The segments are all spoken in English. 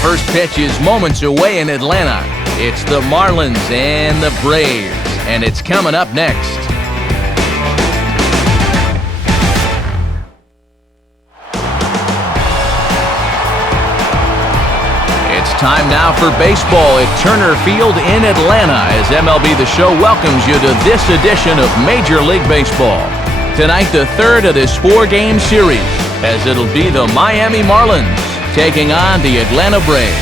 First pitch is moments away in Atlanta. It's the Marlins and the Braves, and it's coming up next. It's time now for baseball at Turner Field in Atlanta as MLB The Show welcomes you to this edition of Major League Baseball. Tonight, the third of this four-game series, as it'll be the Miami Marlins taking on the Atlanta Braves.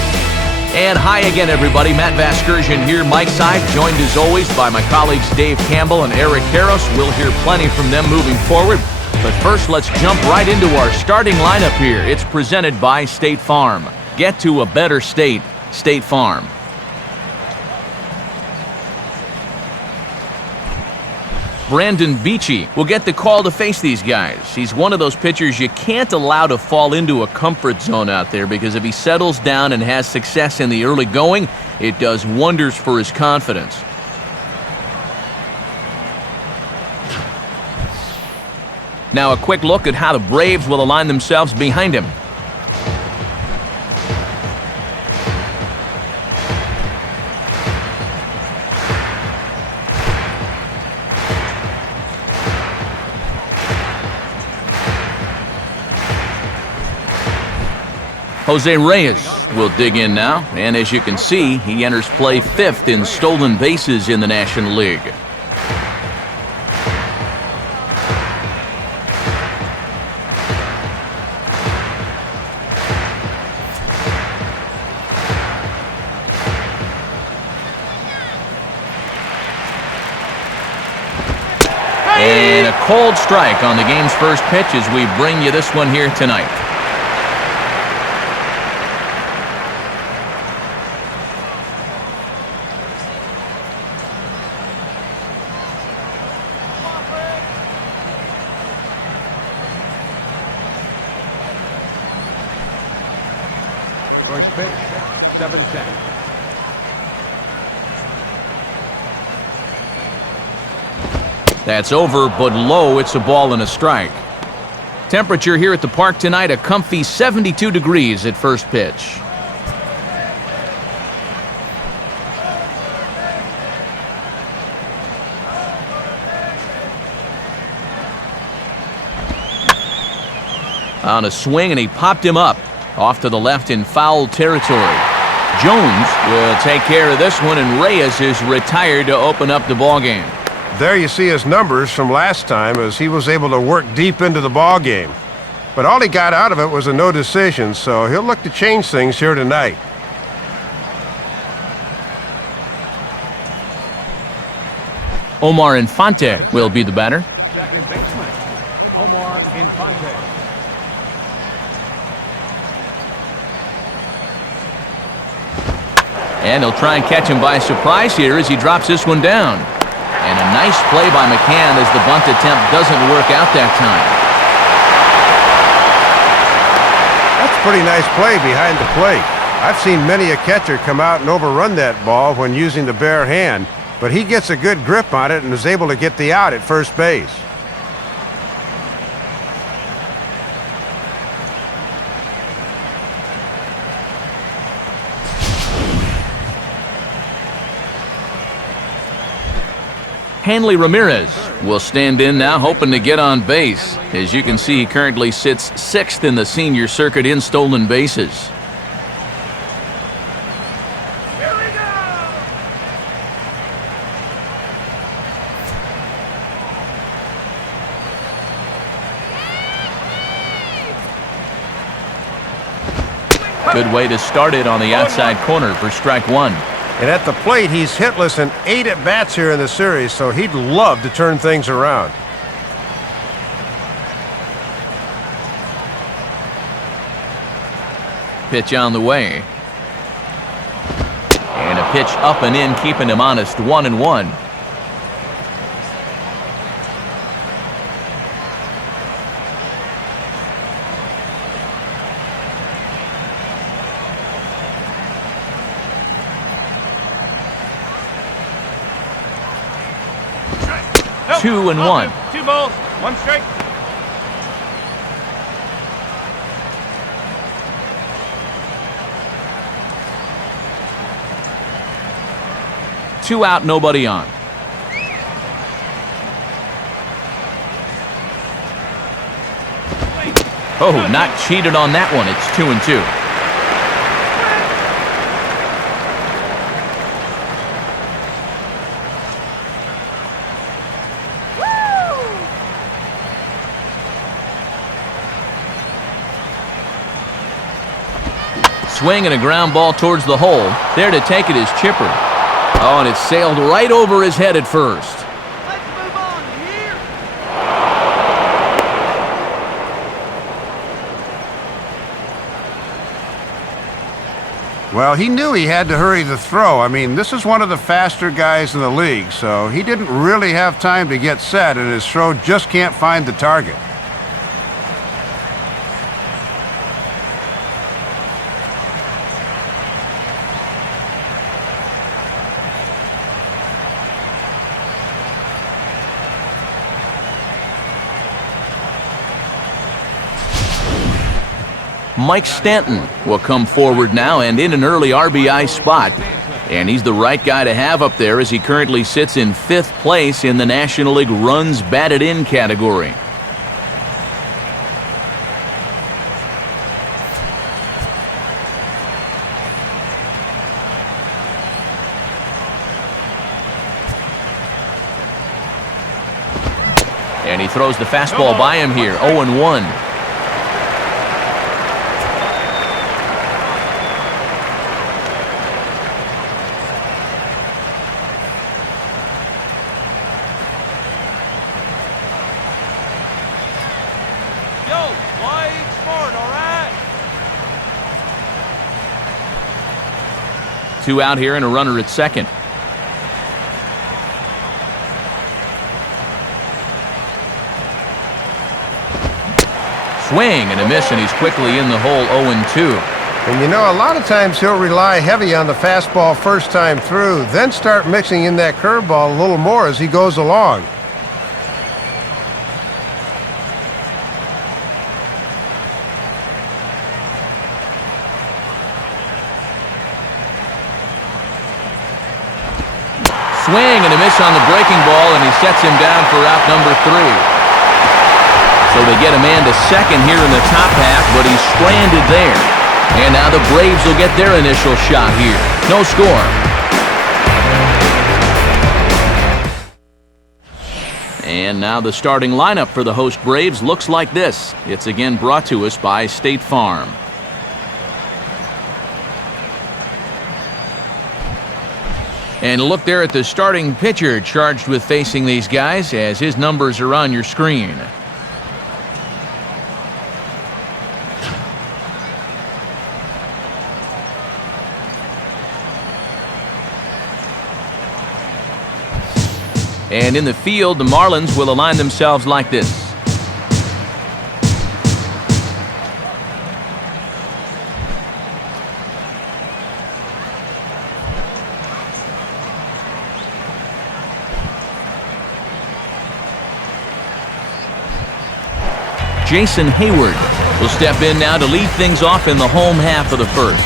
And hi again, everybody. Matt Vasgersian here, Mike Side, joined as always by my colleagues Dave Campbell and Eric Karros. We'll hear plenty from them moving forward. But first, let's jump right into our starting lineup here. It's presented by State Farm. Get to a better state, State Farm. Brandon Beachy will get the call to face these guys. He's one of those pitchers you can't allow to fall into a comfort zone out there, because if he settles down and has success in the early going, it does wonders for his confidence. Now a quick look at how the Braves will align themselves behind him. Jose Reyes will dig in now, and as you can see, he enters play fifth in stolen bases in the National League. And a cold strike on the game's first pitch as we bring you this one here tonight. First pitch, 7-10. That's over, but low. It's a ball and a strike. Temperature here at the park tonight, a comfy 72 degrees at first pitch. On a swing, and he popped him up. Off to the left in foul territory. Jones will take care of this one, and Reyes is retired to open up the ballgame. There you see his numbers from last time, as he was able to work deep into the ballgame. But all he got out of it was a no decision, so he'll look to change things here tonight. Omar Infante will be the batter. Second baseman, Omar Infante. And he'll try and catch him by surprise here as he drops this one down. And a nice play by McCann as the bunt attempt doesn't work out that time. That's a pretty nice play behind the plate. I've seen many a catcher come out and overrun that ball when using the bare hand, but he gets a good grip on it and is able to get the out at first base. Hanley Ramirez will stand in now, hoping to get on base. As you can see, he currently sits sixth in the senior circuit in stolen bases. Here we go! Good way to start it on the outside corner for strike one. And at the plate, he's hitless in 8 at-bats here in the series, so he'd love to turn things around. Pitch on the way. And a pitch up and in, keeping him honest, 1-1. Nope. 2-1. 2 balls, 1 strike. 2 out, nobody on. Oh, not cheated on that one. It's 2-2. Swing and a ground ball towards the hole. There to take it is Chipper. Oh, and it sailed right over his head at first. Let's move on here. Well, he knew he had to hurry the throw. I mean, this is one of the faster guys in the league, so he didn't really have time to get set, and his throw just can't find the target. Mike Stanton will come forward now and in an early RBI spot. And he's the right guy to have up there as he currently sits in 5th place in the National League runs batted in category. And he throws the fastball by him here, 0-1. Two out here and a runner at second. Swing and a miss, and he's quickly in the hole, 0-2. And you know, a lot of times he'll rely heavy on the fastball first time through, then start mixing in that curveball a little more as he goes along. Swing and a miss on the breaking ball, and he sets him down for out number 3. So they get a man to second here in the top half, but he's stranded there. And now the Braves will get their initial shot here. No score. And now the starting lineup for the host Braves looks like this. It's again brought to us by State Farm. And look there at the starting pitcher charged with facing these guys as his numbers are on your screen. And in the field, the Marlins will align themselves like this. Jason Hayward will step in now to lead things off in the home half of the first.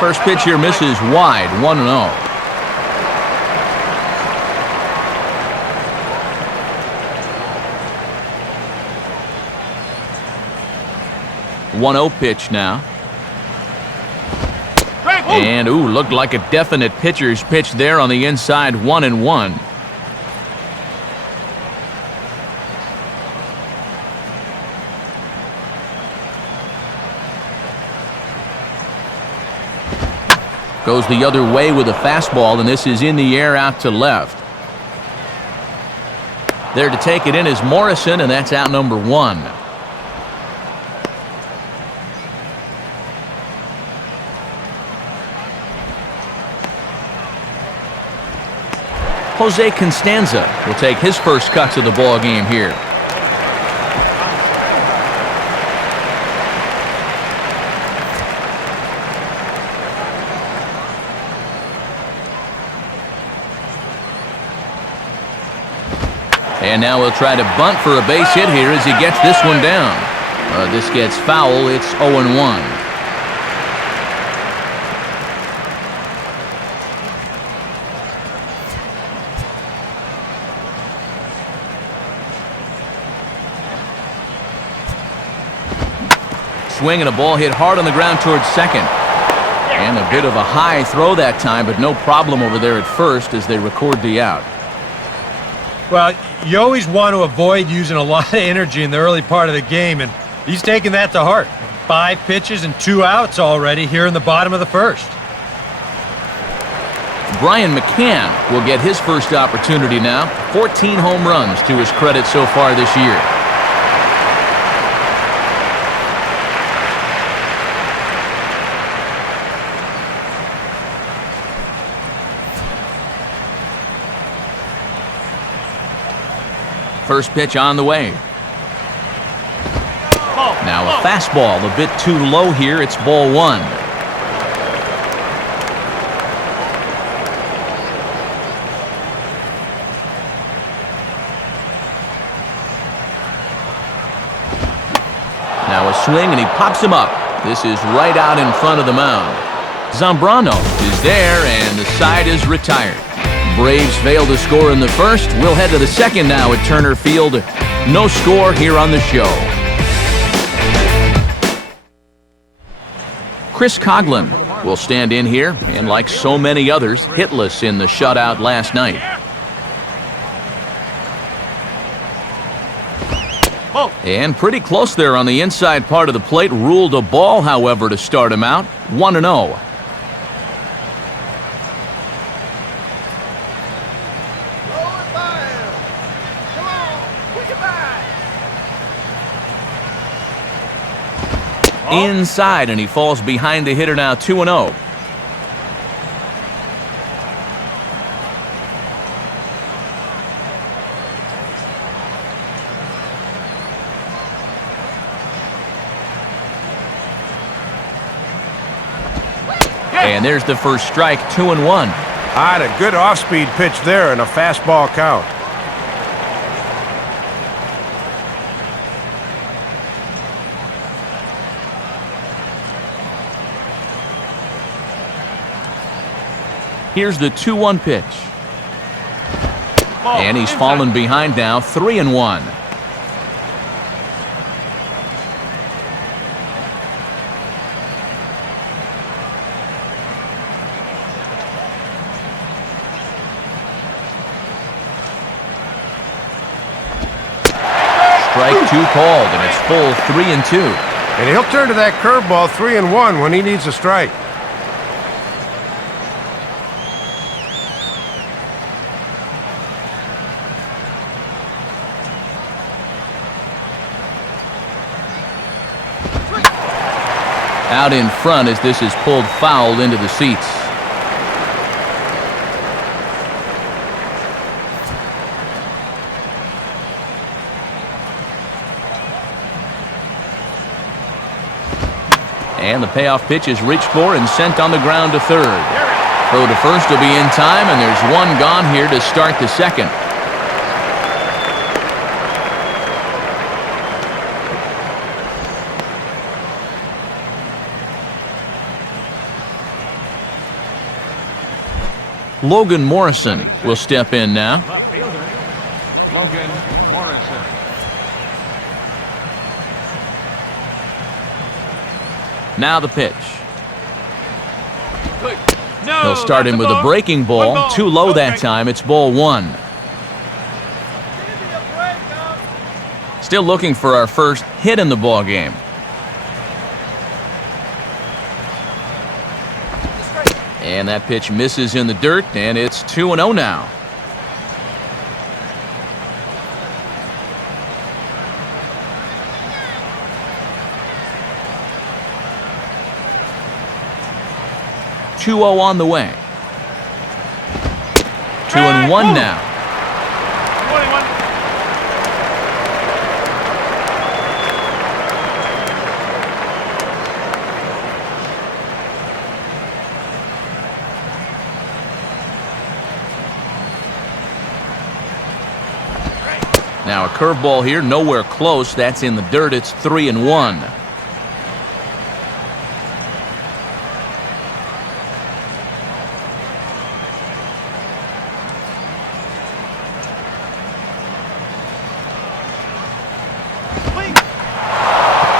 First pitch here misses wide, 1-0. One-0 pitch now. And, ooh, looked like a definite pitcher's pitch there on the inside, 1-1. Goes the other way with a fastball, and this is in the air out to left. There to take it in is Morrison, and that's out number 1. Jose Constanza will take his first cut to the ball game here. And now he'll try to bunt for a base hit here as he gets this one down. This gets foul. It's 0-1. Swing and a ball hit hard on the ground towards second. And a bit of a high throw that time, but no problem over there at first as they record the out. Well, you always want to avoid using a lot of energy in the early part of the game, and he's taking that to heart. 5 pitches and 2 outs already here in the bottom of the first. Brian McCann will get his first opportunity now. 14 home runs to his credit so far this year. First pitch on the way. Now a fastball a bit too low here. It's ball 1. Now a swing and he pops him up. This is right out in front of the mound. Zambrano is there and the side is retired. Braves fail to score in the first. We'll head to the second now at Turner Field. No score here on the show. Chris Coughlin will stand in here, and like so many others, hitless in the shutout last night. And pretty close there on the inside part of the plate. Ruled a ball, however, to start him out. 1-0. Inside, and he falls behind the hitter now. 2-0. And there's the first strike. 2-1. Had a good off-speed pitch there and a fastball count. Here's the 2-1 pitch. And he's fallen behind now. 3-1. Strike 2 called, and it's full 3-2. And he'll turn to that curveball 3-1 when he needs a strike. Out in front as this is pulled foul into the seats. And the payoff pitch is reached for and sent on the ground to third. Throw to first will be in time, and there's one gone here to start the second. Logan Morrison will step in now. Left fielder, Logan Morrison. Now the pitch. No, He'll start him with a breaking ball. Too low that time. It's ball 1. Still looking for our first hit in the ball game. And that pitch misses in the dirt, and it's 2-0 now. .2-0 on the way. 2-1 now. 21. Now a curveball here, nowhere close. That's in the dirt. It's 3-1.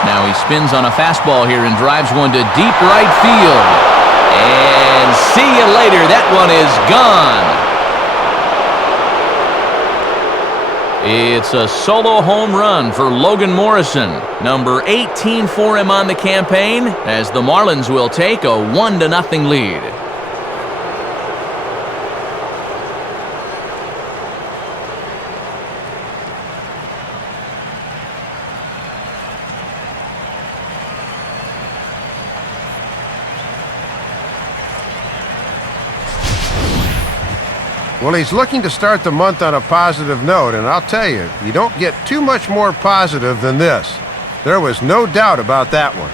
Now he spins on a fastball here and drives one to deep right field. And see you later. That one is gone. It's a solo home run for Logan Morrison. Number 18 for him on the campaign as the Marlins will take a 1-0 lead. Well, he's looking to start the month on a positive note, and I'll tell you, you don't get too much more positive than this. There was no doubt about that one.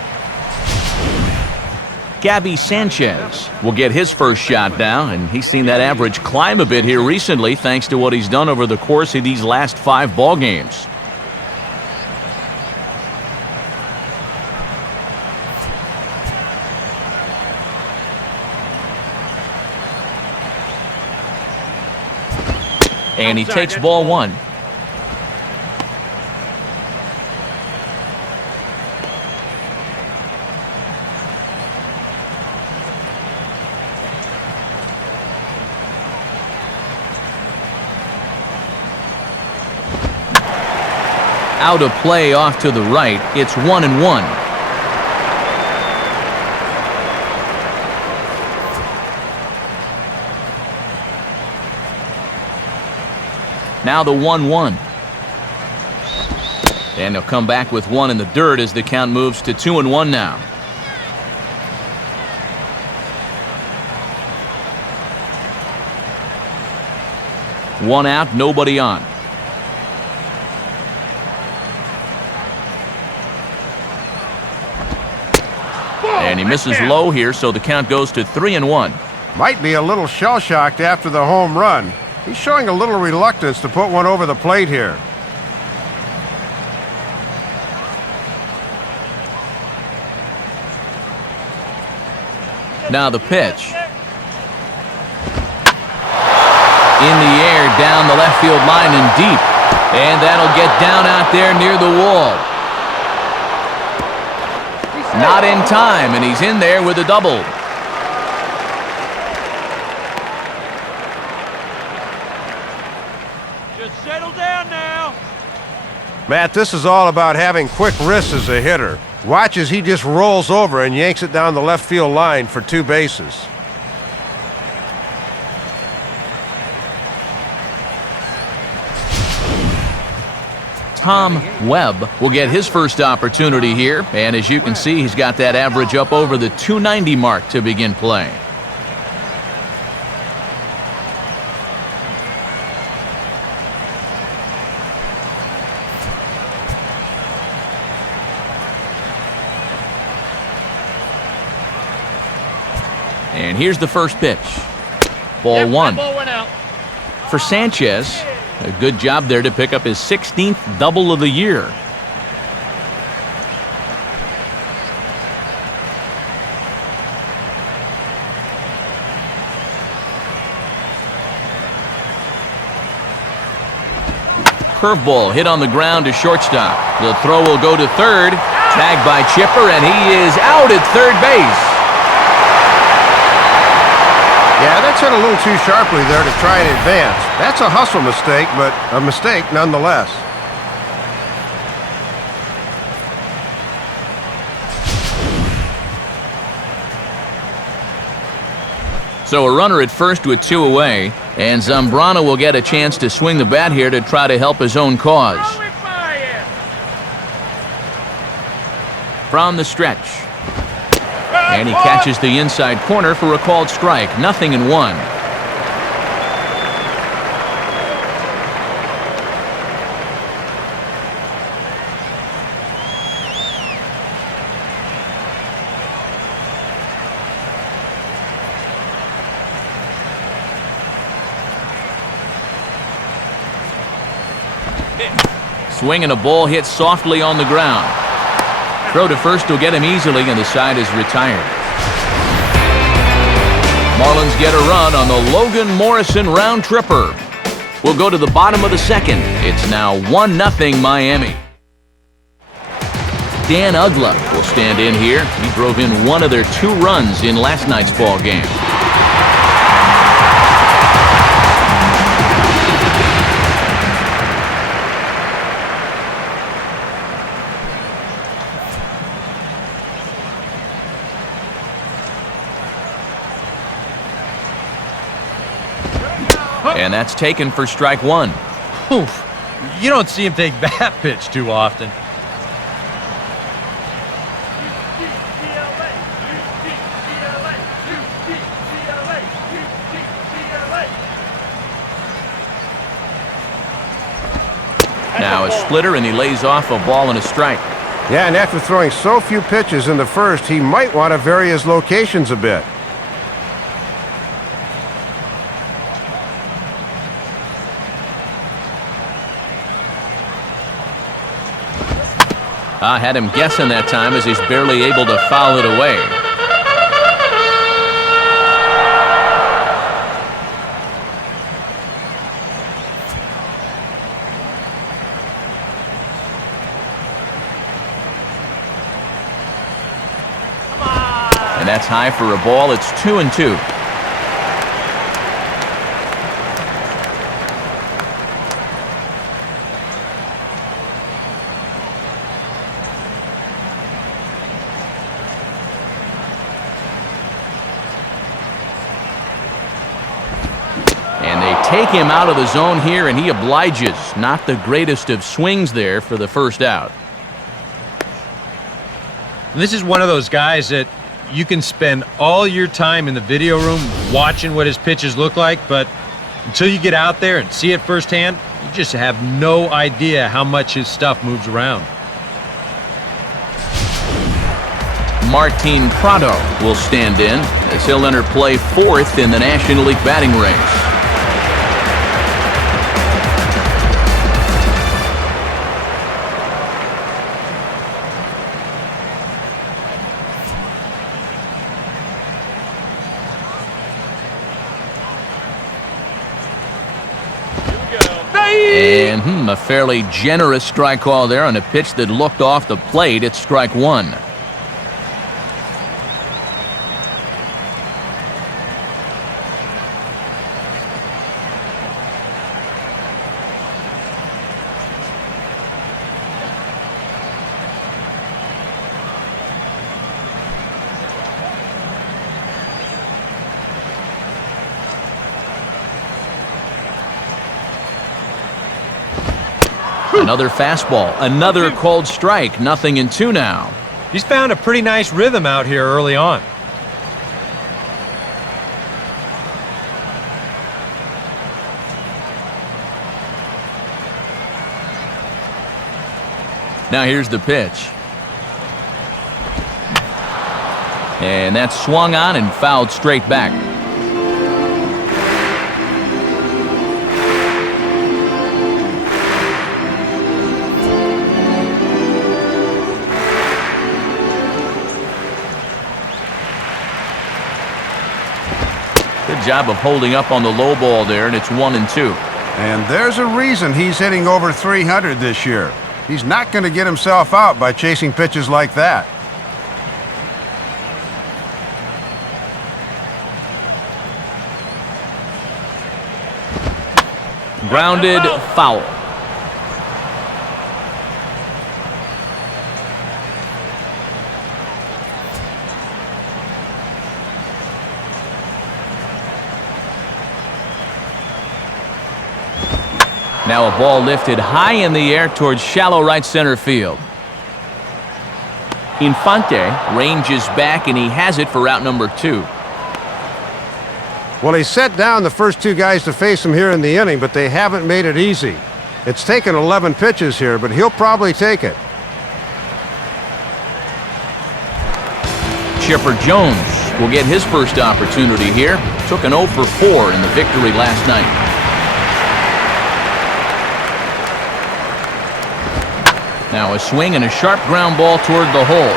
Gabby Sanchez will get his first shot now, and he's seen that average climb a bit here recently thanks to what he's done over the course of these last 5 ball games. And he takes ball 1. Out of play off to the right. It's 1-1. Now the 1-1. And he'll come back with one in the dirt as the count moves to 2-1 now. One out, nobody on. And he misses low here, so the count goes to 3-1. Might be a little shell-shocked after the home run. He's showing a little reluctance to put one over the plate here. Now the pitch. In the air, down the left field line and deep. And that'll get down out there near the wall. Not in time, and he's in there with a double. Just settle down now. Matt, this is all about having quick wrists as a hitter. Watch as he just rolls over and yanks it down the left field line for 2 bases. Tom Webb will get his first opportunity here, and as you can see, he's got that average up over the 290 mark to begin play. And here's the first pitch. Ball 1. Ball went out. For Sanchez, a good job there to pick up his 16th double of the year. Curveball hit on the ground to shortstop. The throw will go to third. Tagged by Chipper, and he is out at third base. Yeah, that's hit a little too sharply there to try and advance. That's a hustle mistake, but a mistake nonetheless. So a runner at first with 2 away, and Zambrano will get a chance to swing the bat here to try to help his own cause. From the stretch. And he catches the inside corner for a called strike. 0-1. Swing and a ball hit softly on the ground. Throw to first will get him easily, and the side is retired. Marlins get a run on the Logan Morrison round tripper. We'll go to the bottom of the second. It's now 1-0 Miami. Dan Ugla will stand in here. He drove in one of their 2 runs in last night's ball game. And that's taken for strike 1. Oof. You don't see him take that pitch too often. Now a splitter, and he lays off a ball and a strike. Yeah, and after throwing so few pitches in the first, he might want to vary his locations a bit. I had him guessing that time as he's barely able to foul it away. And that's high for a ball. It's 2-2. Take him out of the zone here, and he obliges. Not the greatest of swings there for the first out. This is one of those guys that you can spend all your time in the video room watching what his pitches look like, but until you get out there and see it firsthand, you just have no idea how much his stuff moves around. Martin Prado will stand in as he'll enter play 4th in the National League batting race. And a fairly generous strike call there on a pitch that looked off the plate. It's strike 1. Another fastball, another called strike, 0-2 now. He's found a pretty nice rhythm out here early on. Now here's the pitch. And that's swung on and fouled straight back. Good job of holding up on the low ball there, and it's 1-2. And there's a reason he's hitting over 300 this year. He's not going to get himself out by chasing pitches like that. Grounded, foul. Now a ball lifted high in the air towards shallow right center field. Infante ranges back, and he has it for out number 2. Well, he set down the first 2 guys to face him here in the inning, but they haven't made it easy. It's taken 11 pitches here, but he'll probably take it. Chipper Jones will get his first opportunity here. Took an 0 for 4 in the victory last night. Now a swing and a sharp ground ball toward the hole.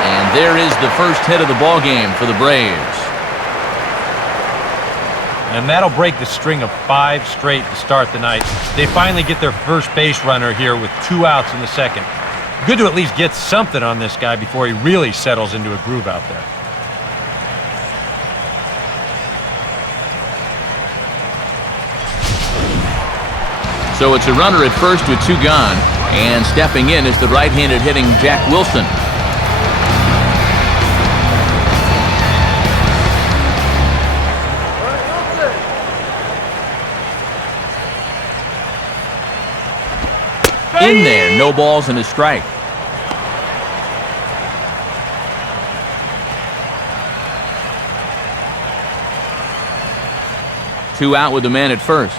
And there is the first hit of the ball game for the Braves. And that'll break the string of 5 straight to start the night. They finally get their first base runner here with 2 outs in the second. Good to at least get something on this guy before he really settles into a groove out there. So it's a runner at first with 2 gone. And stepping in is the right-handed hitting Jack Wilson. In there, no balls and a strike. Two out with the man at first.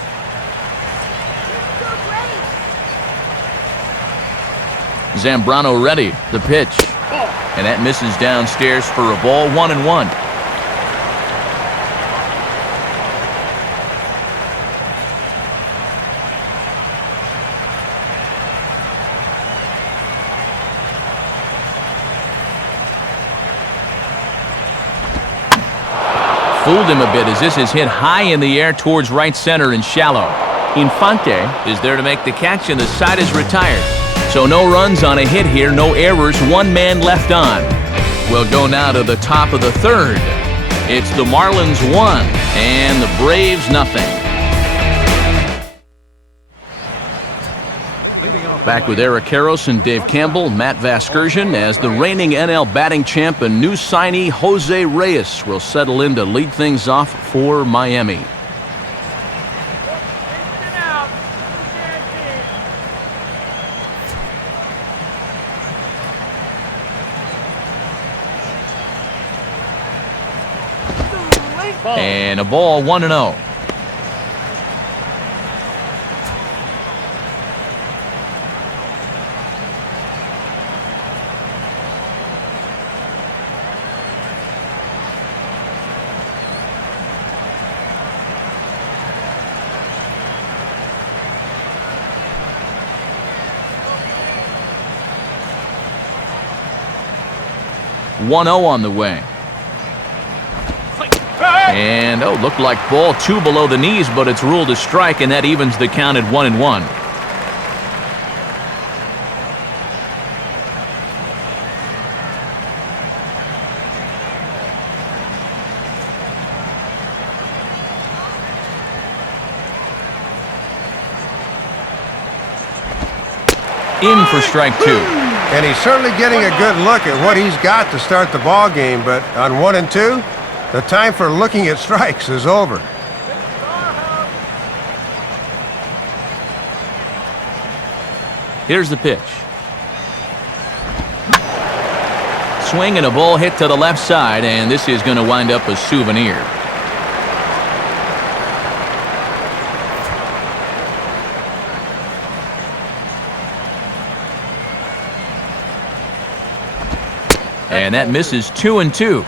Zambrano ready, the pitch. And that misses downstairs for a ball, 1-1. Fooled him a bit as this is hit high in the air towards right center and shallow. Infante is there to make the catch, and the side is retired. So no runs on a hit here, no errors, 1 man left on. We'll go now to the top of the third. It's the Marlins 1 and the Braves nothing. Back with Eric Karros and Dave Campbell, Matt Vasgersian, as the reigning NL batting champ and new signee Jose Reyes will settle in to lead things off for Miami. And a ball, 1-0. On the way. And, looked like ball 2 below the knees, but it's ruled a strike, and that evens the count at 1-1. In for strike 2. And he's certainly getting a good look at what he's got to start the ball game, but on 1 and 2, the time for looking at strikes is over. Here's the pitch. Swing and a ball hit to the left side, and this is going to wind up a souvenir. And that misses 2-2.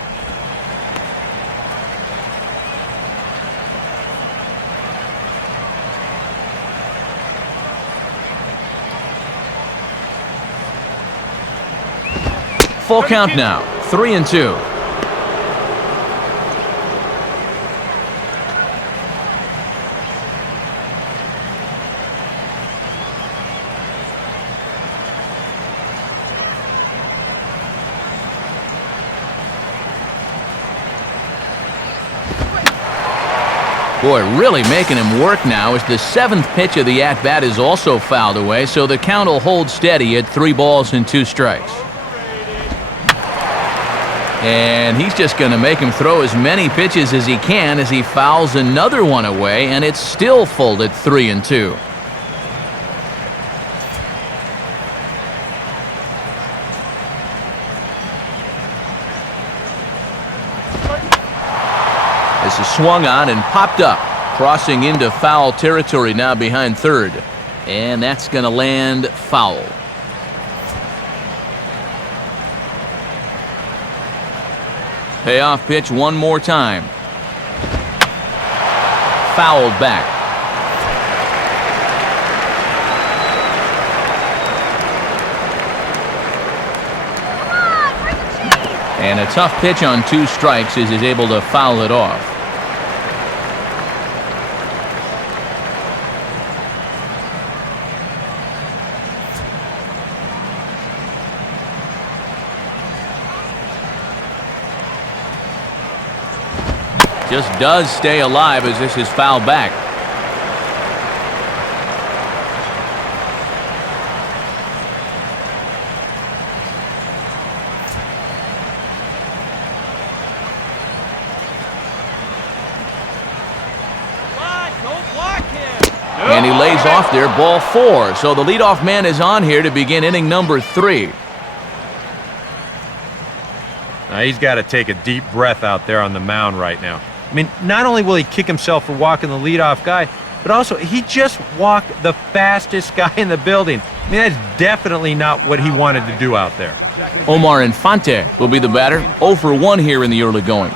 Full count now, 3-2. Boy, really making him work now as the 7th pitch of the at-bat is also fouled away, so the count will hold steady at 3 balls and 2 strikes. And he's just going to make him throw as many pitches as he can as he fouls another one away, and it's still full at 3-2. This is swung on and popped up, crossing into foul territory now behind third. And that's going to land foul. Payoff pitch one more time. Fouled back. And a tough pitch on 2 strikes as he's able to foul it off. Just does stay alive as this is fouled back. And he lays off there, ball 4. So the leadoff man is on here to begin inning number 3. Now he's got to take a deep breath out there on the mound right now. I mean, not only will he kick himself for walking the leadoff guy, but also he just walked the fastest guy in the building. I mean, that's definitely not what he wanted to do out there. Omar Infante will be the batter. 0 for 1 here in the early going.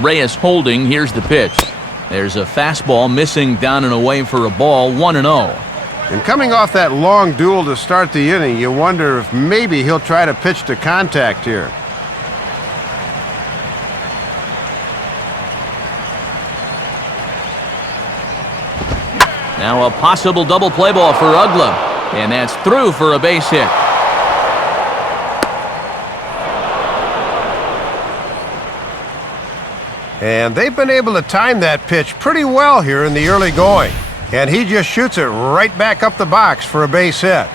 Reyes holding. Here's the pitch. There's a fastball missing down and away for a ball. 1-0. And coming off that long duel to start the inning, you wonder if maybe he'll try to pitch to contact here. Now a possible double play ball for Ugla. And that's through for a base hit. And they've been able to time that pitch pretty well here in the early going. And he just shoots it right back up the box for a base hit.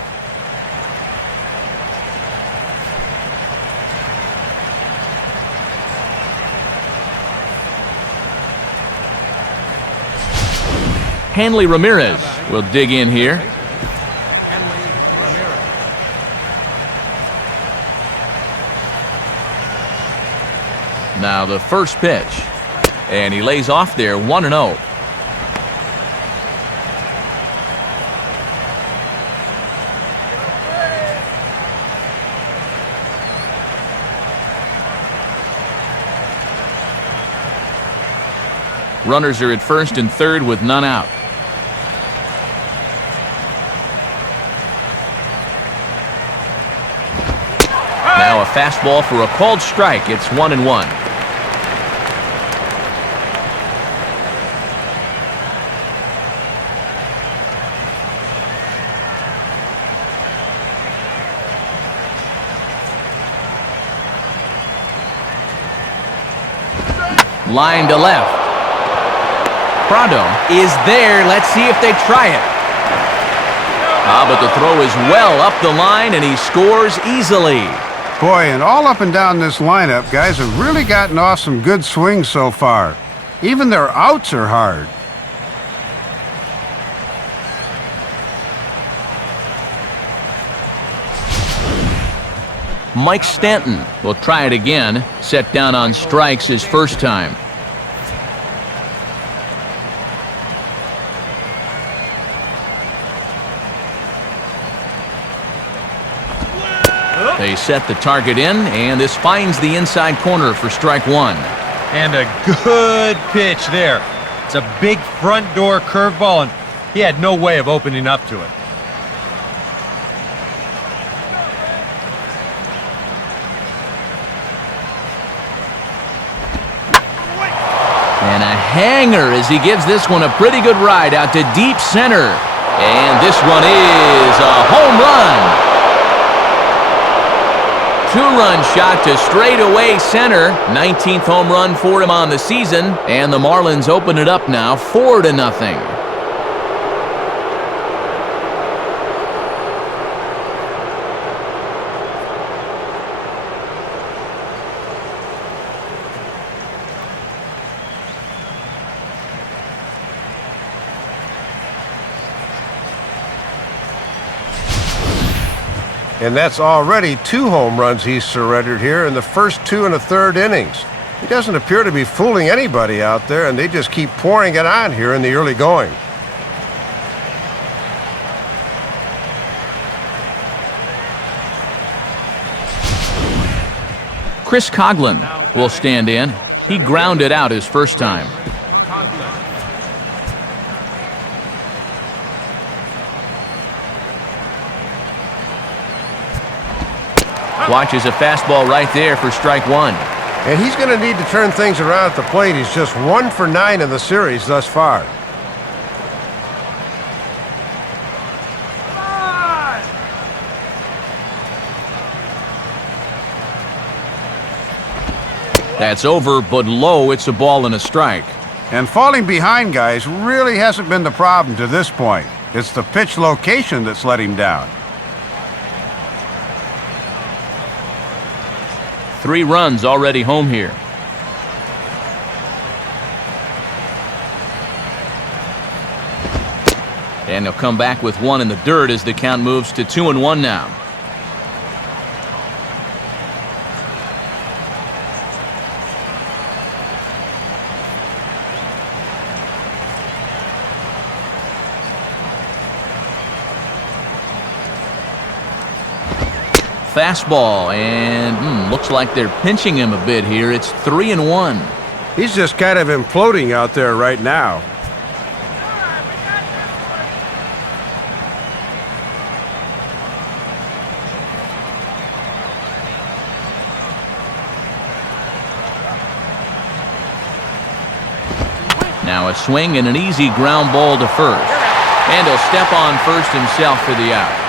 Hanley Ramirez will dig in here. Now the first pitch. And he lays off there. 1-0. Runners are at first and third with none out. Now a fastball for a called strike. It's 1-1. Line to left. Prado is there. Let's see if they try it. But the throw is well up the line, and he scores easily. Boy, and all up and down this lineup, guys have really gotten off some good swings so far. Even their outs are hard. Mike Stanton will try it again. Set down on strikes his first time. They set the target in, and this finds the inside corner for strike 1. And a good pitch there. It's a big front door curveball, and he had no way of opening up to it. And a hanger as he gives this one a pretty good ride out to deep center. And this one is a home run. 2-run shot to straightaway center. 19th home run for him on the season. And the Marlins open it up now 4-0. And that's already 2 home runs he's surrendered here in the first 2 1/3 innings. He doesn't appear to be fooling anybody out there, and they just keep pouring it on here in the early going. Chris Coghlan will stand in. He grounded out his first time. Watches a fastball right there for strike one. And he's going to need to turn things around at the plate. He's just 1 for 9 in the series thus far. That's over, but low. It's a ball and a strike. And falling behind guys really hasn't been the problem to this point. It's the pitch location that's let him down. 3 runs already home here. And he'll come back with 1 in the dirt as the count moves to 2-1 now. Fastball, and looks like they're pinching him a bit here. It's 3-1. He's just kind of imploding out there right now. Now a swing and an easy ground ball to first. And he'll step on first himself for the out.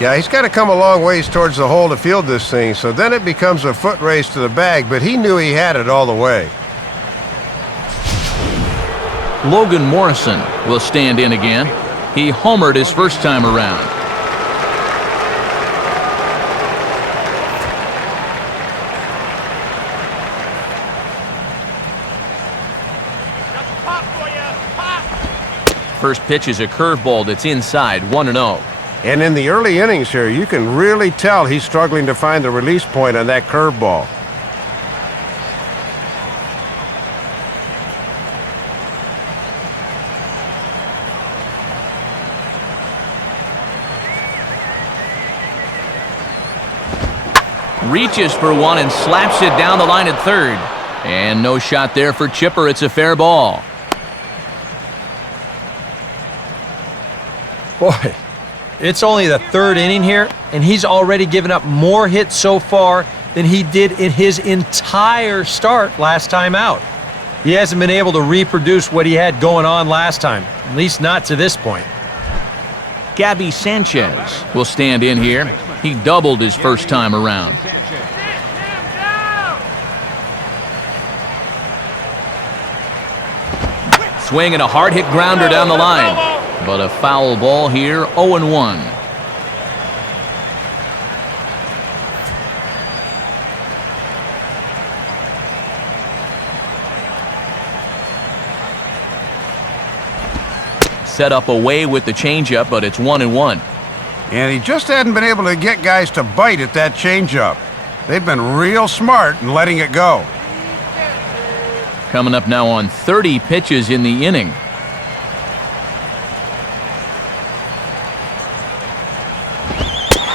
Yeah, he's got to come a long ways towards the hole to field this thing, so then it becomes a foot race to the bag, but he knew he had it all the way. Logan Morrison will stand in again. He homered his first time around. First pitch is a curveball that's inside, 1-0. And in the early innings here, you can really tell he's struggling to find the release point on that curveball. Reaches for 1 and slaps it down the line at third. And no shot there for Chipper. It's a fair ball. Boy, it's only the 3rd inning here, and he's already given up more hits so far than he did in his entire start last time out. He hasn't been able to reproduce what he had going on last time, at least not to this point. Gabby Sanchez will stand in here. He doubled his first time around. Swing and a hard hit grounder down the line. But a foul ball here, 0-1. Set up away with the changeup, but it's 1-1. And he just hadn't been able to get guys to bite at that changeup. They've been real smart in letting it go. Coming up now on 30 pitches in the inning.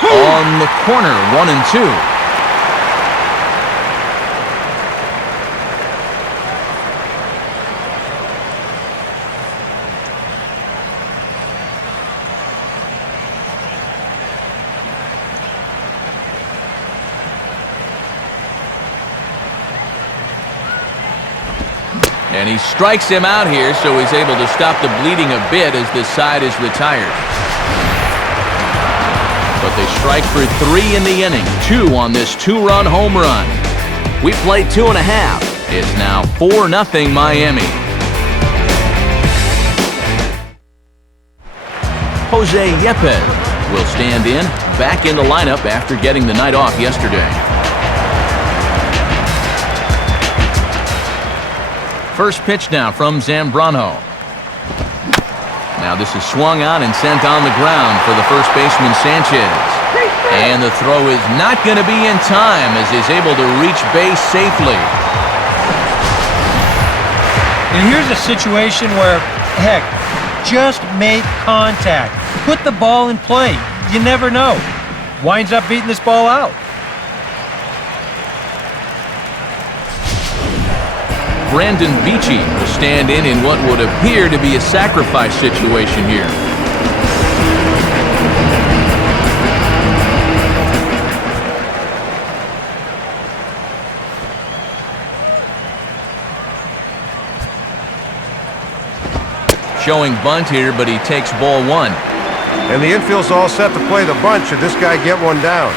On the corner, 1-2. And he strikes him out here, so he's able to stop the bleeding a bit as this side is retired. But they strike for 3 in the inning, 2 on this 2-run home run. We played 2.5. It's now 4-0 Miami. Jose Yepez will stand in, back in the lineup after getting the night off yesterday. First pitch now from Zambrano. Now this is swung on and sent on the ground for the first baseman Sanchez. And the throw is not going to be in time as he's able to reach base safely. And here's a situation where, heck, just make contact. Put the ball in play. You never know. Winds up beating this ball out. Brandon Beachy will stand in what would appear to be a sacrifice situation here. showing bunt here, but he takes ball one. And the infield's all set to play the bunt should this guy get one down.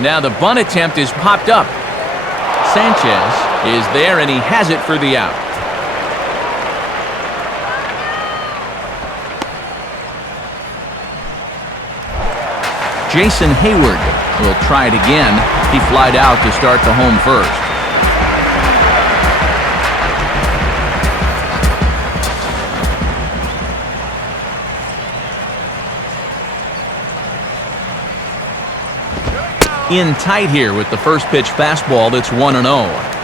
Now the bunt attempt is popped up. Sanchez is there, and he has it for the out. Jason Hayward will try it again. He flied out to start the home first. In tight here with the first pitch fastball that's 1-0.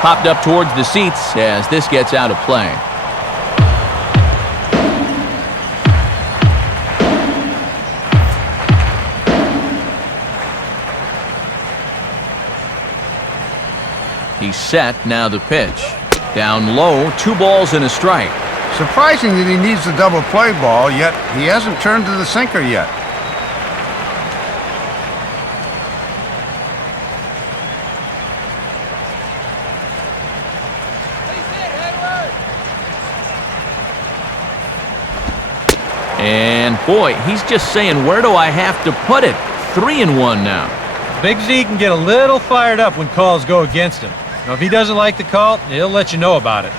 Popped up towards the seats as this gets out of play. He's set, now the pitch. Down low, 2 balls and a strike. Surprising that he needs the double play ball, yet he hasn't turned to the sinker yet. And boy, he's just saying, where do I have to put it? 3-1 now. Big Z can get a little fired up when calls go against him. Now, if he doesn't like the call, he'll let you know about it.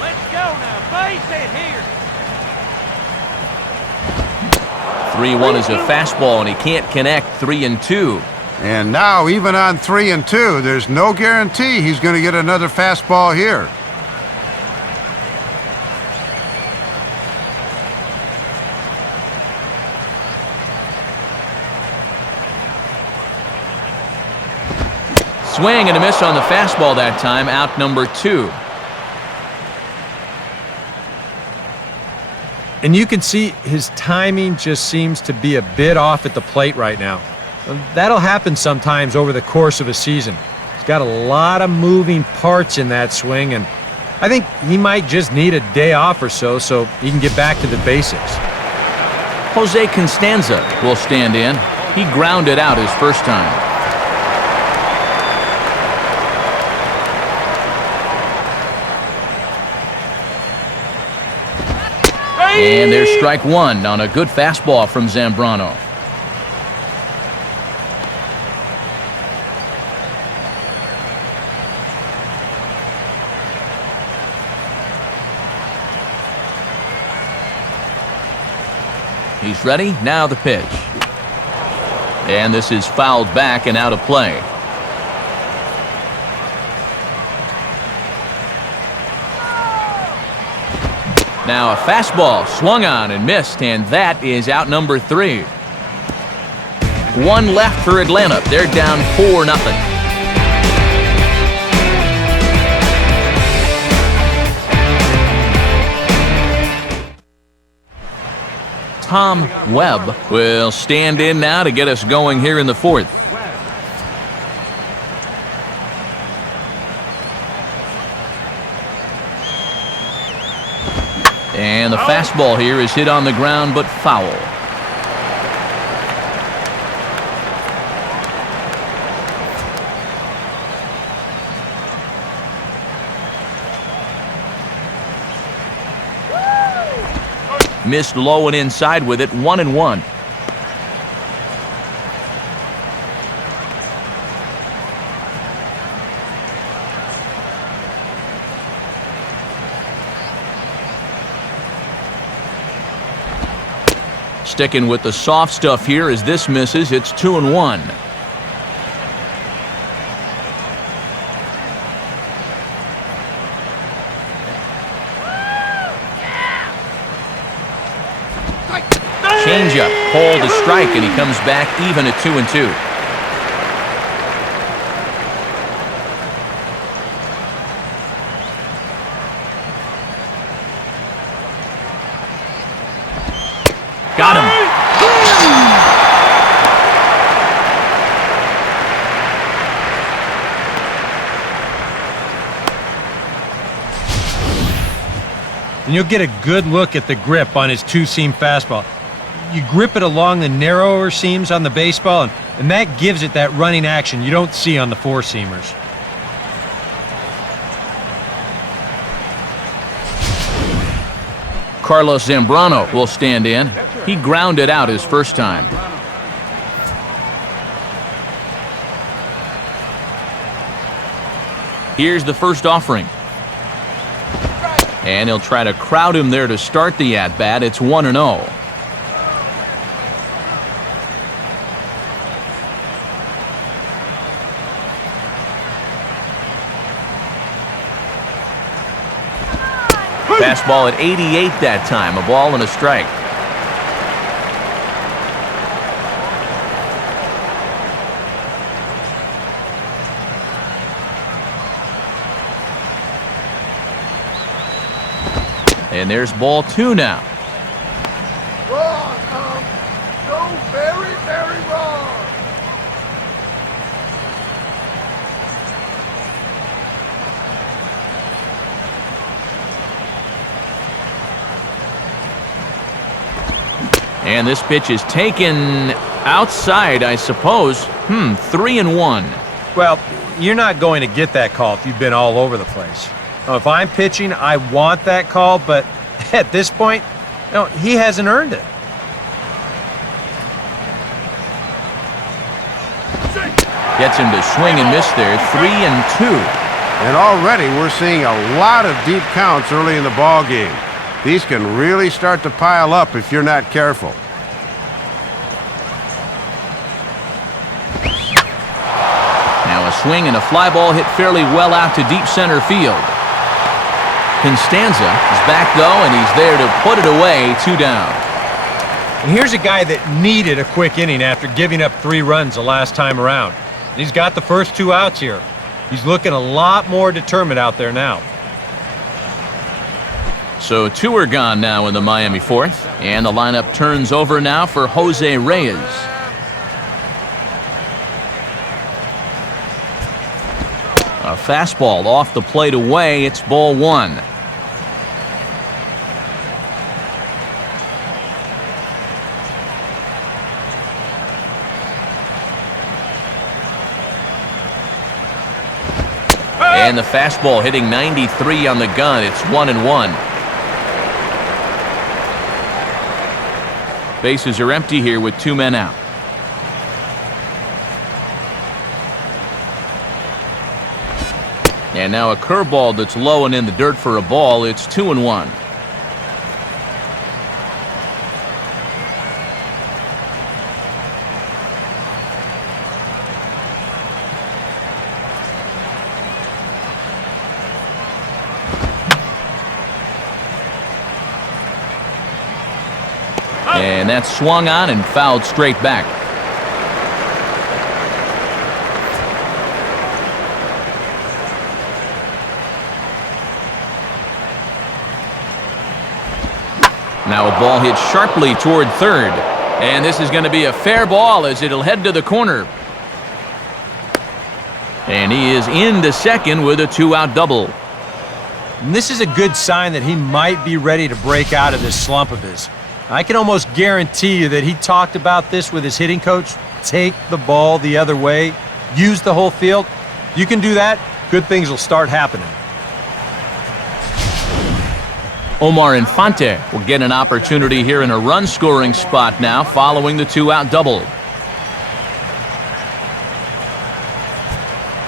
Let's go now. Base hit here. 3-1 is a fastball, and he can't connect. 3-2. And now, even on 3-2, there's no guarantee he's going to get another fastball here. Swing and a miss on the fastball that time, out number 2. And you can see his timing just seems to be a bit off at the plate right now. That'll happen sometimes over the course of a season. He's got a lot of moving parts in that swing, and I think he might just need a day off or so he can get back to the basics. Jose Constanza will stand in. He grounded out his first time. And there's strike 1 on a good fastball from Zambrano. He's ready, now the pitch. And this is fouled back and out of play. Now a fastball swung on and missed, and that is out number 3. 1 left for Atlanta. They're down 4-0. Tom Webb will stand in now to get us going here in the 4th. And the fastball here is hit on the ground, but foul. Missed low and inside with it, 1-1. Sticking with the soft stuff here as this misses. It's 2-1. Changeup, called a strike, and he comes back even at 2-2. and you'll get a good look at the grip on his two-seam fastball. You grip it along the narrower seams on the baseball, and that gives it that running action you don't see on the four-seamers. Carlos Zambrano will stand in. He grounded out his first time. Here's the first offering. And he'll try to crowd him there to start the at-bat. It's 1-0. Fastball at 88 that time. A ball and a strike. And there's ball 2 now. Wrong, Tom. So very, very wrong. And this pitch is taken outside, I suppose. 3-1. Well, you're not going to get that call if you've been all over the place. Now, if I'm pitching, I want that call, but at this point, no, he hasn't earned it. Gets him to swing and miss there. 3-2. And already we're seeing a lot of deep counts early in the ball game. These can really start to pile up if you're not careful. Now a swing and a fly ball hit fairly well out to deep center field. Constanza is back though, and he's there to put it away. 2 down. And here's a guy that needed a quick inning after giving up 3 runs the last time around. And he's got the first 2 outs here. He's looking a lot more determined out there now. So 2 are gone now in the Miami fourth, and the lineup turns over now for Jose Reyes. A fastball off the plate away. It's ball 1. And the fastball hitting 93 on the gun. It's 1-1. Bases are empty here with 2 men out. And now a curveball that's low and in the dirt for a ball. It's 2-1. And that's swung on and fouled straight back. Now a ball hit sharply toward third. And this is going to be a fair ball as it'll head to the corner. And he is into second with a 2-out double. And this is a good sign that he might be ready to break out of this slump of his. I can almost guarantee you that he talked about this with his hitting coach. Take the ball the other way. Use the whole field. You can do that, good things will start happening. Omar Infante will get an opportunity here in a run-scoring spot now following the 2-out double.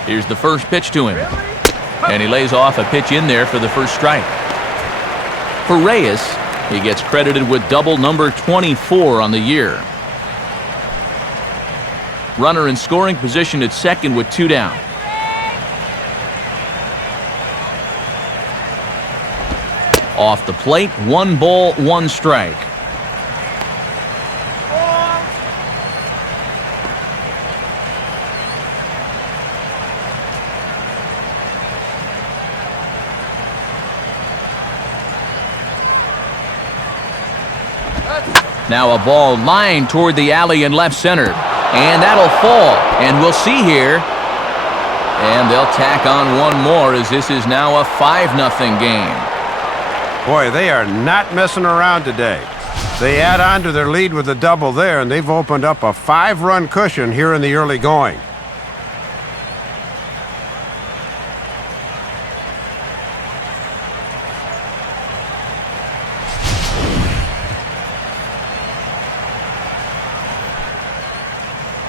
Here's the first pitch to him. And he lays off a pitch in there for the first strike. For Reyes, he gets credited with double number 24 on the year. Runner in scoring position at second with 2 down. Off the plate, 1 ball, 1 strike. Now a ball lined toward the alley in left center. And that'll fall. And we'll see here. And they'll tack on 1 more as this is now a 5-0 game. Boy, they are not messing around today. They add on to their lead with a double there, and they've opened up a 5-run cushion here in the early going.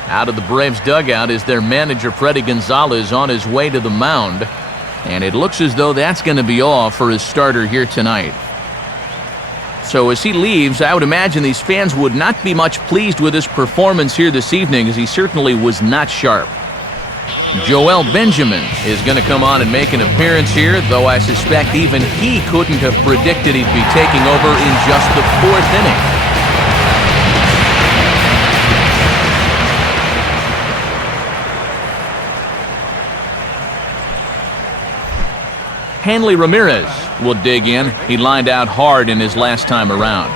Out of the Braves dugout is their manager, Freddie Gonzalez, on his way to the mound. And it looks as though that's going to be all for his starter here tonight. So as he leaves, I would imagine these fans would not be much pleased with his performance here this evening, as he certainly was not sharp. Joel Benjamin is going to come on and make an appearance here, though I suspect even he couldn't have predicted he'd be taking over in just the 4th inning. Hanley Ramirez will dig in. He lined out hard in his last time around.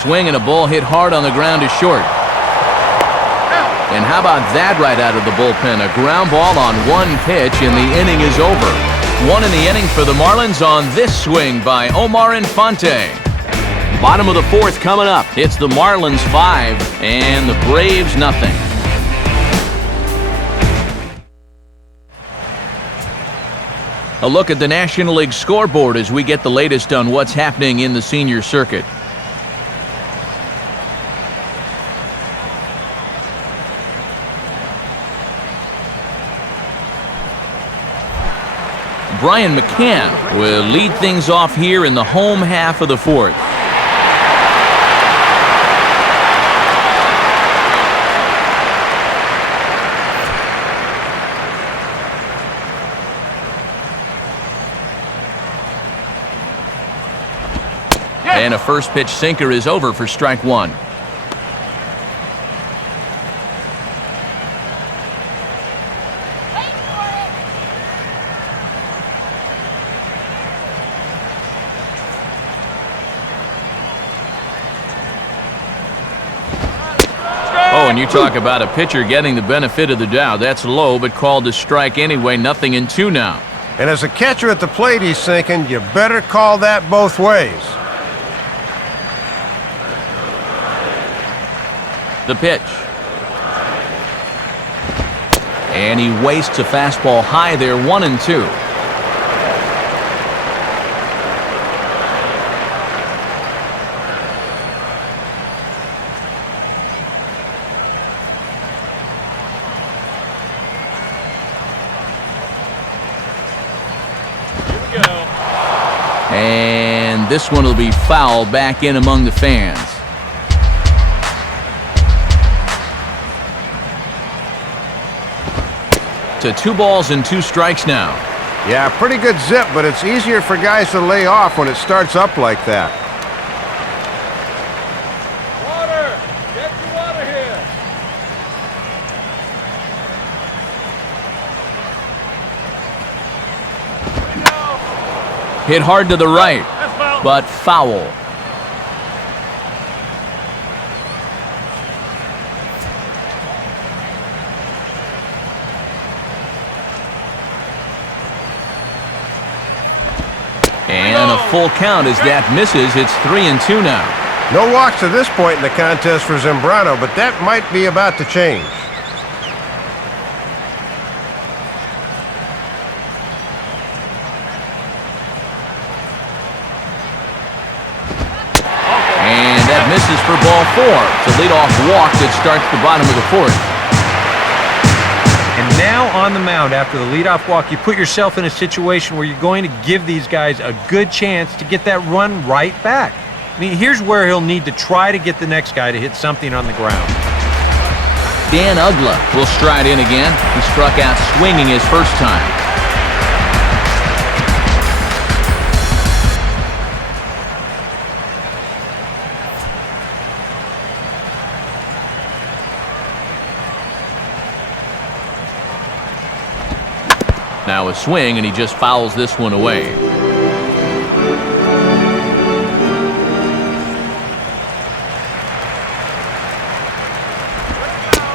Swing and a ball hit hard on the ground is short. And how about that right out of the bullpen? A ground ball on one pitch and the inning is over. 1 in the inning for the Marlins on this swing by Omar Infante. Bottom of the 4th coming up. It's the Marlins 5 and the Braves nothing. A look at the National League scoreboard as we get the latest on what's happening in the senior circuit. Brian McCann will lead things off here in the home half of the 4th. And a first pitch sinker is over for strike 1. And you talk about a pitcher getting the benefit of the doubt. That's low, but called a strike anyway. 0-2 now. And as a catcher at the plate, he's thinking, you better call that both ways. The pitch. And he wastes a fastball high there. 1-2. And this one will be foul back in among the fans. To 2 balls and 2 strikes now. Yeah, pretty good zip, but it's easier for guys to lay off when it starts up like that. Water! Get your water here! Hit hard to the right, but foul. And a full count as that misses. It's 3-2 now. No walks to this point in the contest for Zambrano, but that might be about to change. And that misses for ball 4. It's a leadoff walk that starts the bottom of the 4th. And now on the mound after the leadoff walk, you put yourself in a situation where you're going to give these guys a good chance to get that run right back. I mean, here's where he'll need to try to get the next guy to hit something on the ground. Dan Ugla will stride in again. He struck out swinging his first time. Now a swing, and he just fouls this one away.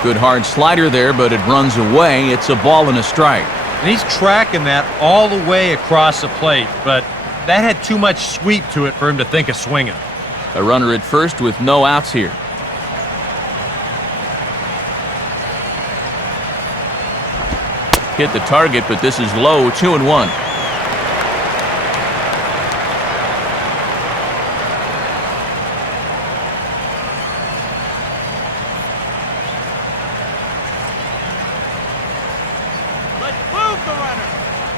Good hard slider there, but it runs away. It's a ball and a strike. And he's tracking that all the way across the plate, but that had too much sweep to it for him to think of swinging. A runner at first with no outs here. Hit the target, but this is low, 2-1.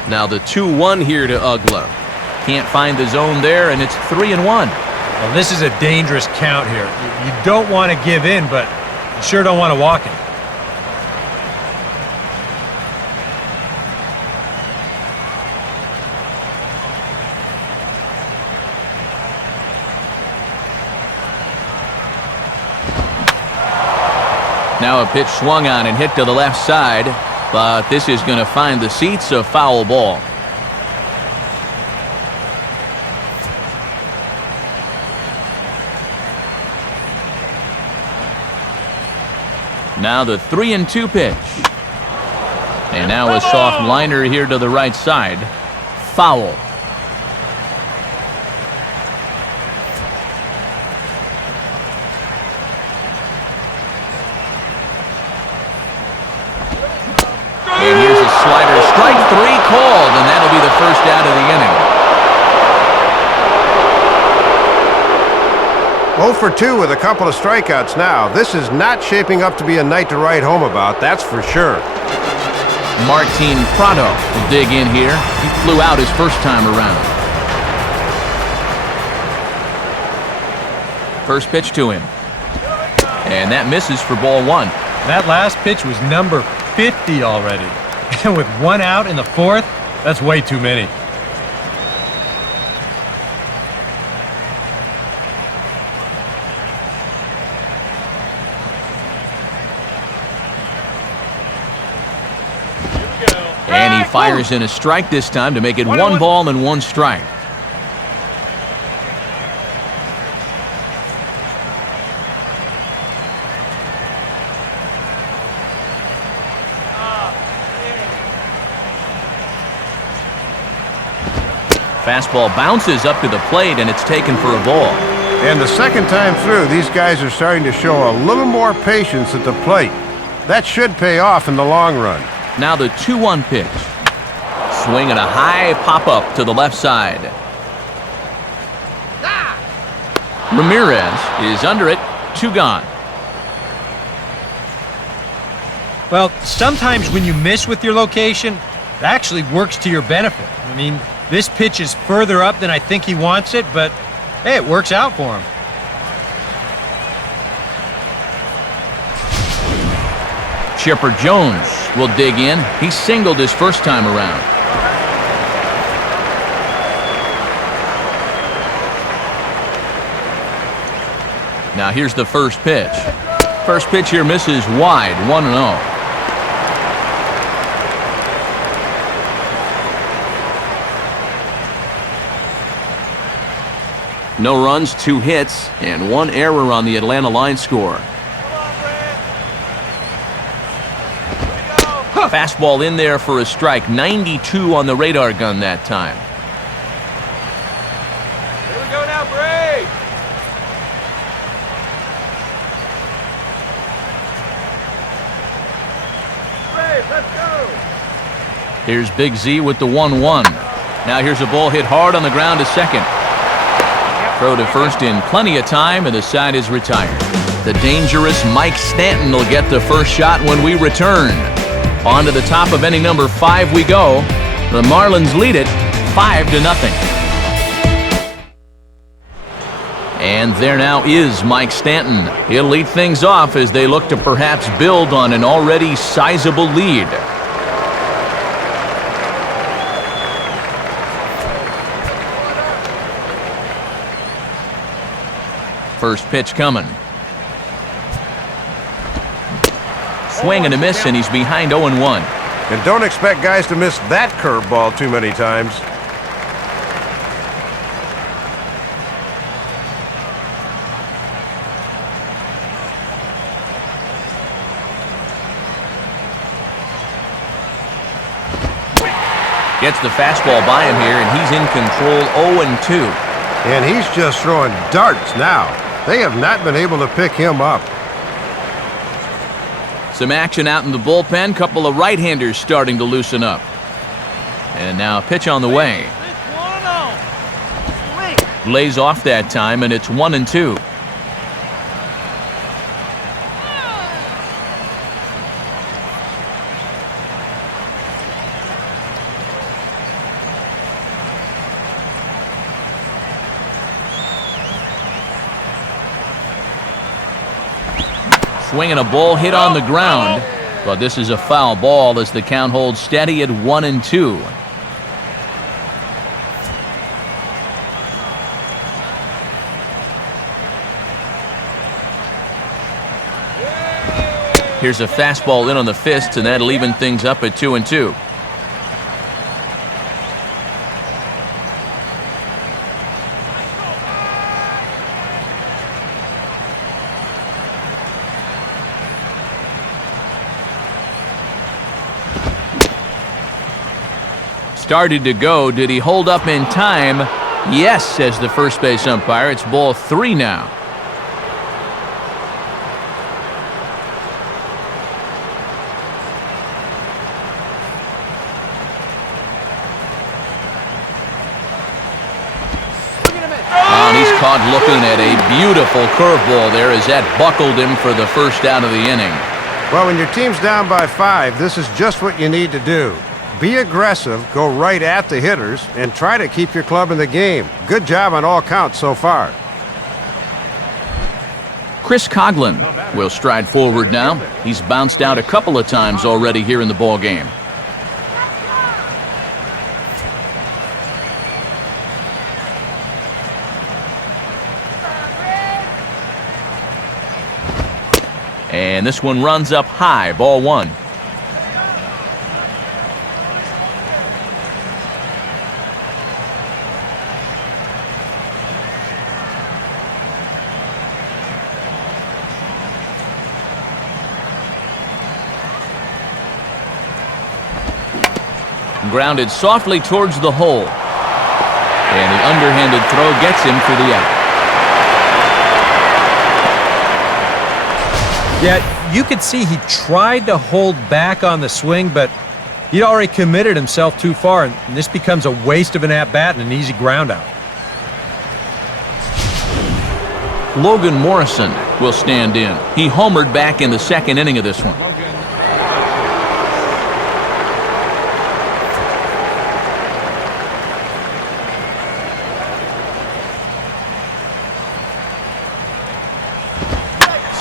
Now the 2-1 here to Ugla. Can't find the zone there, and it's 3-1. Well, this is a dangerous count here. You don't want to give in, but you sure don't want to walk it. Now a pitch swung on and hit to the left side, but this is going to find the seats, a foul ball. Now the 3-2 pitch. And now a soft liner here to the right side. Foul. And here's a slider. Strike 3 called, and that'll be the first out of the inning. 0 for 2 with a couple of strikeouts now. This is not shaping up to be a night to write home about, that's for sure. Martin Prado will dig in here. He flew out his first time around. First pitch to him. And that misses for ball 1. That last pitch was number 50 already. And with 1 out in the 4th, that's way too many. And he fires in a strike this time to make it 1 ball and 1 strike. Fastball bounces up to the plate, and it's taken for a ball. And the second time through, these guys are starting to show a little more patience at the plate. That should pay off in the long run. Now the 2-1 pitch. Swing and a high pop-up to the left side. Ramirez is under it. 2 gone. Well, sometimes when you miss with your location, it actually works to your benefit. I mean, this pitch is further up than I think he wants it, but hey, it works out for him. Chipper Jones will dig in. He singled his first time around. Now here's the first pitch. First pitch here misses wide, 1-0. No runs, 2 hits, and 1 error on the Atlanta line score. Fastball in there for a strike. 92 on the radar gun that time. Here we go now, Bray. Bray, let's go. Here's Big Z with the 1-1. Now here's a ball hit hard on the ground to second. Throw to first in plenty of time, and the side is retired. The dangerous Mike Stanton will get the first shot when we return. On to the top of inning number 5 we go. The Marlins lead it 5-0. And there now is Mike Stanton. He'll lead things off as they look to perhaps build on an already sizable lead. First pitch coming. Swing and a miss, and he's behind 0-1. And don't expect guys to miss that curveball too many times. Gets the fastball by him here, and he's in control 0-2. And he's just throwing darts now. They have not been able to pick him up. Some action out in the bullpen. Couple of right-handers starting to loosen up. And now a pitch on the way. Lays off that time, and it's 1-2. Swinging a ball hit on the ground, but this is a foul ball as the count holds steady at 1-2. Here's a fastball in on the fist, and that'll even things up at 2-2. Started to go. Did he hold up in time? Yes, says the first base umpire. It's ball 3 now. And he's caught looking at a beautiful curveball there as that buckled him for the first out of the inning. Well, when your team's down by 5, this is just what you need to do. Be aggressive, go right at the hitters, and try to keep your club in the game. Good job on all counts so far. Chris Coughlin will stride forward now. He's bounced out a couple of times already here in the ball game. And this one runs up high, ball 1. Grounded softly towards the hole. And the underhanded throw gets him for the out. Yeah, you could see he tried to hold back on the swing, but he'd already committed himself too far, and this becomes a waste of an at-bat and an easy ground out. Logan Morrison will stand in. He homered back in the second inning of this one.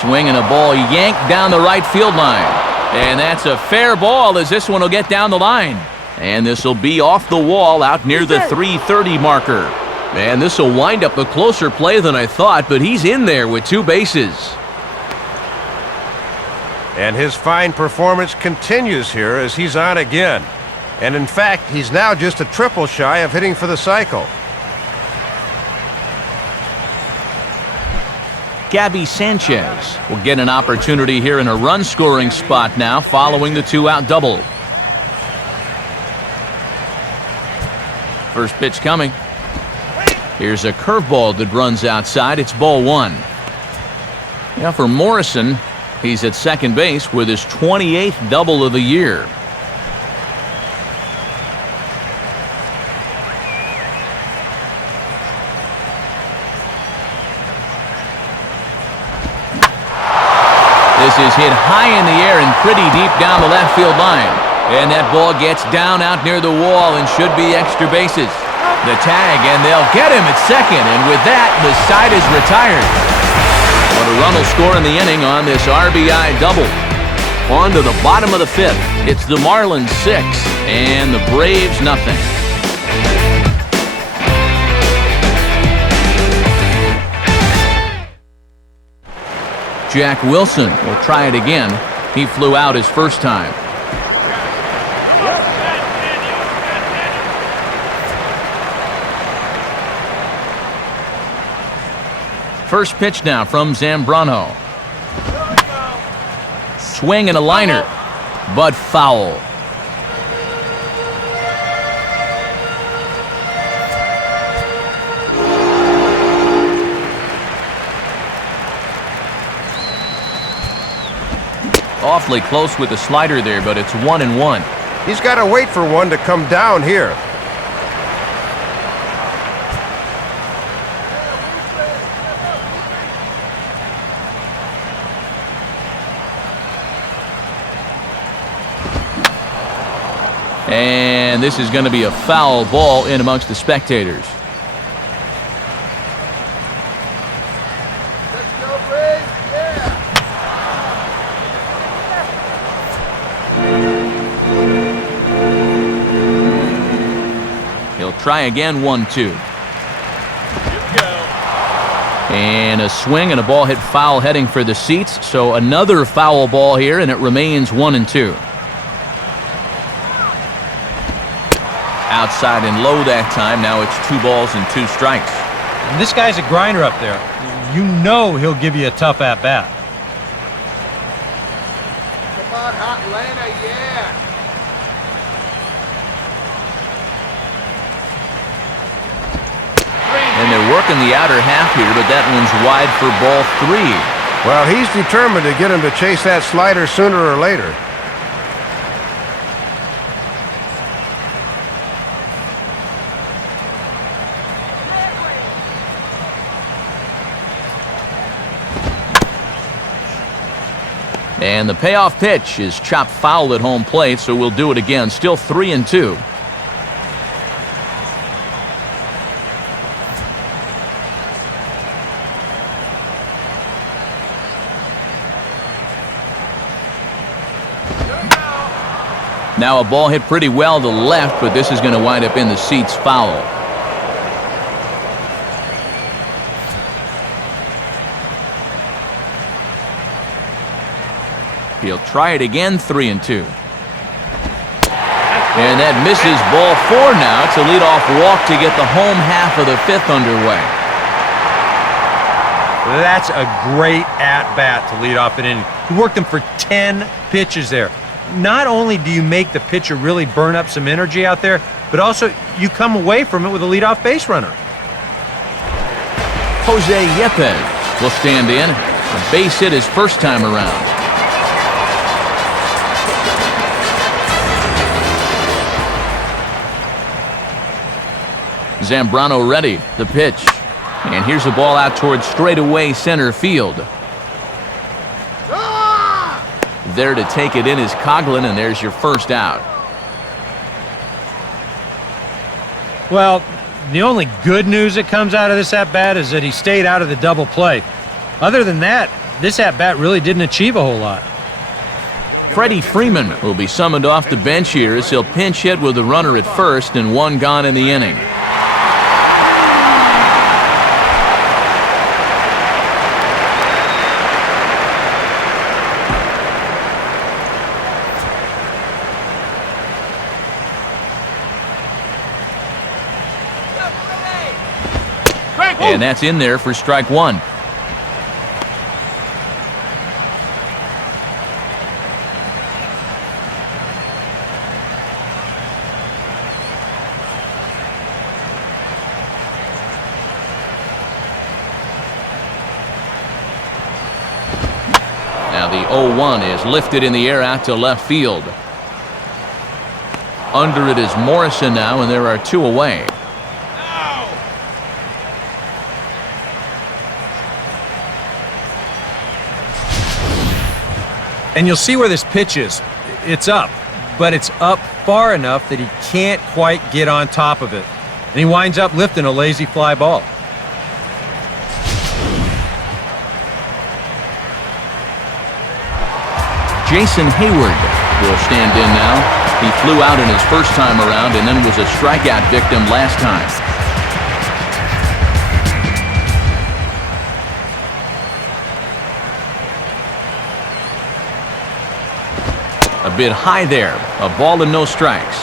Swinging a ball yanked down the right field line. And that's a fair ball as this one will get down the line. And this will be off the wall out near the 330 marker. And this will wind up a closer play than I thought, but he's in there with 2 bases. And his fine performance continues here as he's on again. And in fact, he's now just a triple shy of hitting for the cycle. Gabby Sanchez will get an opportunity here in a run-scoring spot now following the 2-out double. First pitch coming. Here's a curveball that runs outside. It's ball 1. Now for Morrison, he's at second base with his 28th double of the year. This is hit high in the air and pretty deep down the left field line. And that ball gets down out near the wall and should be extra bases. The tag, and they'll get him at second. And with that, the side is retired. But a run will score in the inning on this RBI double. On to the bottom of the 5th. It's the Marlins 6 and the Braves nothing. Jack Wilson will try it again. He flew out his first time. First pitch now from Zambrano. Swing and a liner, but foul. awfully close with the slider there, but it's 1-1. He's got to wait for one to come down here. And this is going to be a foul ball in amongst the spectators. Let's go, Braves. Yeah. He'll try again, 1-2. And a swing and a ball hit foul heading for the seats. So another foul ball here, and it remains 1-2. Outside and low that time. Now it's 2 balls and 2 strikes. And this guy's a grinder up there. You know he'll give you a tough at-bat. Come on, hot Atlanta, yeah. And they're working the outer half here, but that one's wide for ball 3. Well, he's determined to get him to chase that slider sooner or later. And the payoff pitch is chopped foul at home plate, so we'll do it again. Still 3-2. Now a ball hit pretty well to left, but this is going to wind up in the seats foul. He'll try it again, 3-2. And that misses ball 4 now. It's a leadoff walk to get the home half of the 5th underway. That's a great at-bat to lead off an inning. He worked him for 10 pitches there. Not only do you make the pitcher really burn up some energy out there, but also you come away from it with a leadoff base runner. Jose Yepez will stand in. A base hit his first time around. Zambrano ready. The pitch. And here's a ball out towards straightaway center field. There to take it in is Coughlin, and there's your first out. Well, the only good news that comes out of this at-bat is that he stayed out of the double play. Other than that, this at-bat really didn't achieve a whole lot. Freddie Freeman will be summoned off the bench here as he'll pinch hit with a runner at first and 1 gone in the inning. And that's in there for strike 1. Now the 0-1 is lifted in the air out to left field. Under it is Morrison now, and there are 2 away. And you'll see where this pitch is. It's up, but it's up far enough that he can't quite get on top of it. And he winds up lifting a lazy fly ball. Jason Hayward will stand in now. He flew out in his first time around and then was a strikeout victim last time. A bit high there. A ball and no strikes.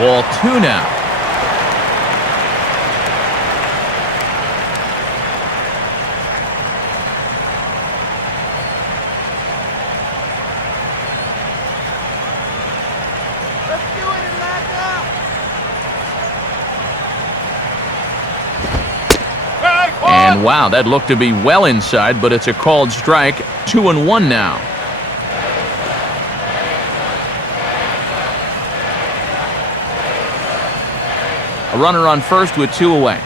Ball 2 now. And wow, that looked to be well inside, but it's a called strike. 2-1 now. A runner on first with 2 away.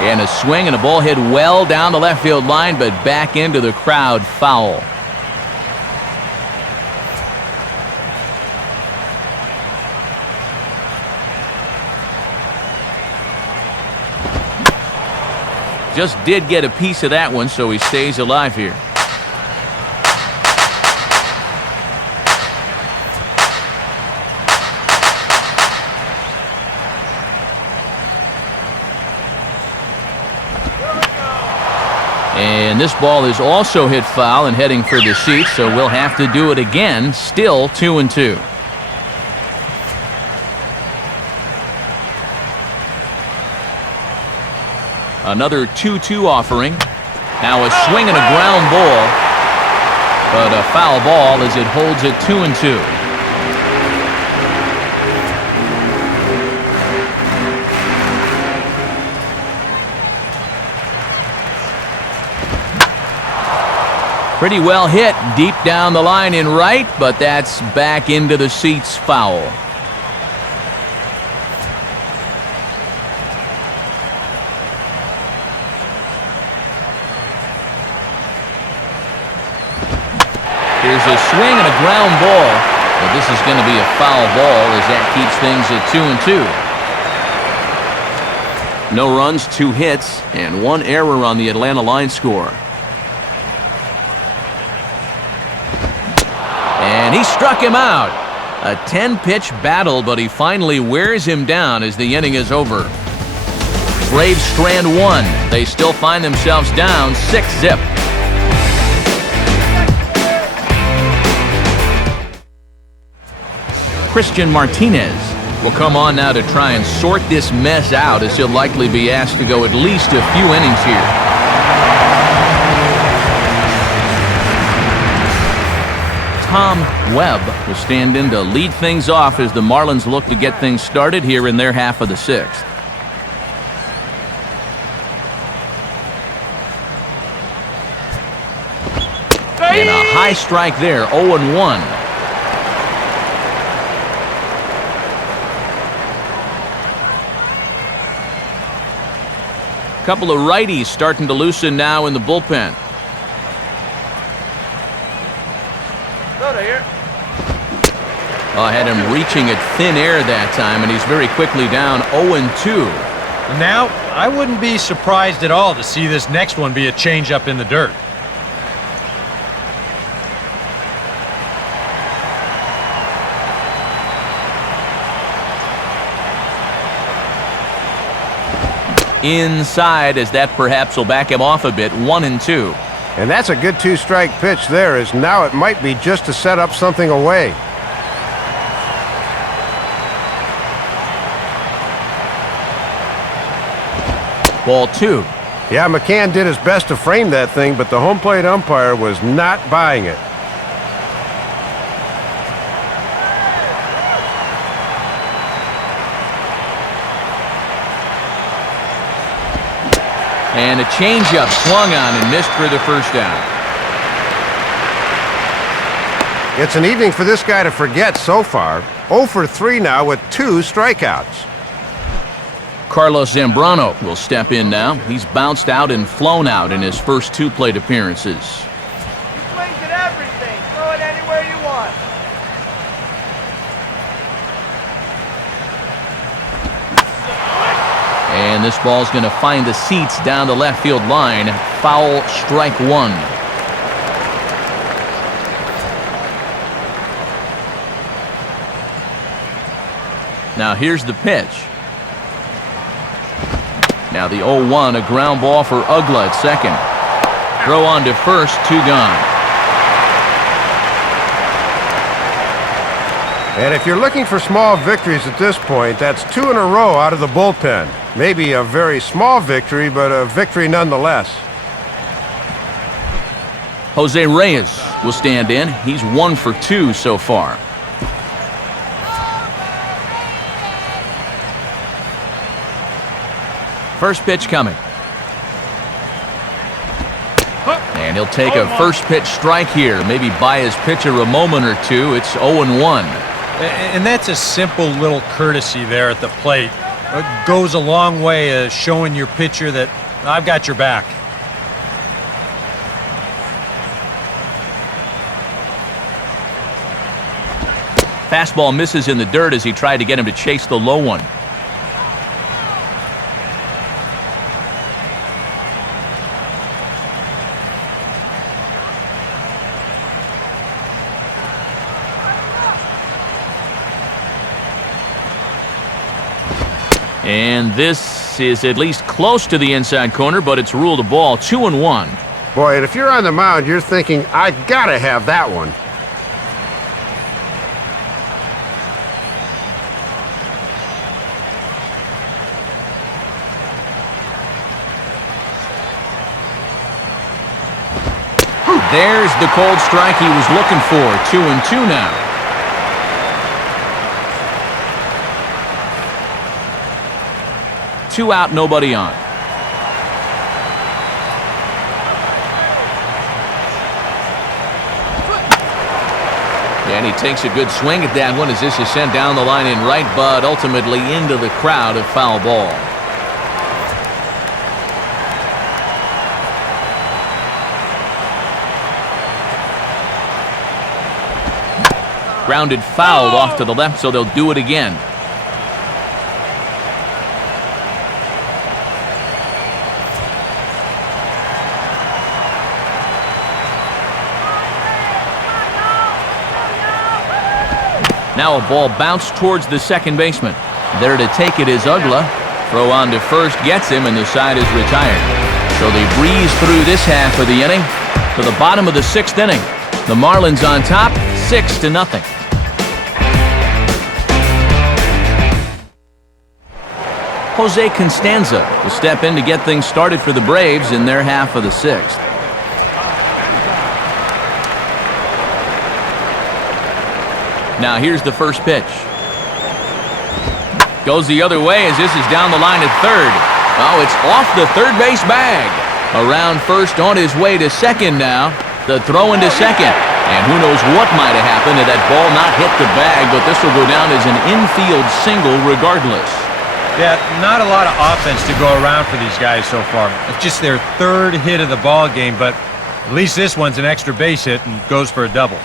And a swing and a ball hit well down the left field line, but back into the crowd, foul. Just did get a piece of that one, so he stays alive here. And this ball is also hit foul and heading for the seats, so we'll have to do it again. Still 2-2. Another 2-2 offering. Now a swing and a ground ball, but a foul ball as it holds it 2-2. Pretty well hit deep down the line in right, but that's back into the seats, foul. Here's a swing and a ground ball, but this is going to be a foul ball as that keeps things at 2-2. No runs, 2 hits, and 1 error on the Atlanta line score. And he struck him out. A 10-pitch battle, but he finally wears him down as the inning is over. Braves strand 1. They still find themselves down 6-zip. Christian Martinez will come on now to try and sort this mess out, as he'll likely be asked to go at least a few innings here. Tom Webb will stand in to lead things off as the Marlins look to get things started here in their half of the 6th. And a high strike there, 0-1. Couple of righties starting to loosen now in the bullpen. I had him reaching at thin air that time, and he's very quickly down 0-2. Now, I wouldn't be surprised at all to see this next one be a changeup in the dirt. Inside, as that perhaps will back him off a bit, 1-2. And that's a good 2-strike pitch there, as now it might be just to set up something away. Ball 2. Yeah, McCann did his best to frame that thing, but the home plate umpire was not buying it. And a changeup swung on and missed for the first down. It's an evening for this guy to forget so far. 0 for 3 now with 2 strikeouts. Carlos Zambrano will step in now. He's bounced out and flown out in his first 2 plate appearances. He swings at everything. Throw it anywhere you want. And this ball's going to find the seats down the left field line. Foul, strike 1. Now here's the pitch. Now the 0-1, a ground ball for Ugla at second. Throw on to first, 2 gone. And if you're looking for small victories at this point, that's 2 in a row out of the bullpen. Maybe a very small victory, but a victory nonetheless. Jose Reyes will stand in. He's 1 for 2 so far. First pitch coming. And he'll take a first pitch strike here. Maybe buy his pitcher a moment or two. It's 0-1. And that's a simple little courtesy there at the plate. It goes a long way showing your pitcher that I've got your back. Fastball misses in the dirt as he tried to get him to chase the low one. And this is at least close to the inside corner, but it's ruled a ball. 2-1. Boy, and if you're on the mound, you're thinking, I gotta have that one. There's the cold strike he was looking for. 2-2 now. Two out, nobody on. And he takes a good swing at that one as this is sent down the line in right, but ultimately into the crowd, a foul ball. Grounded fouled off to the left, so they'll do it again. Now a ball bounced towards the second baseman. There to take it is Ugla. Throw on to first gets him, and the side is retired. So they breeze through this half of the inning to the bottom of the sixth inning. The Marlins on top, 6-0. Jose Constanza will step in to get things started for the Braves in their half of the sixth. Now here's the first pitch. Goes the other way as this is down the line at third. Oh, it's off the third base bag. Around first, on his way to second now. The throw into second. And who knows what might have happened had that ball not hit the bag, but this will go down as an infield single regardless. Yeah, not a lot of offense to go around for these guys so far. It's just their third hit of the ball game, but at least this one's an extra base hit and goes for a double.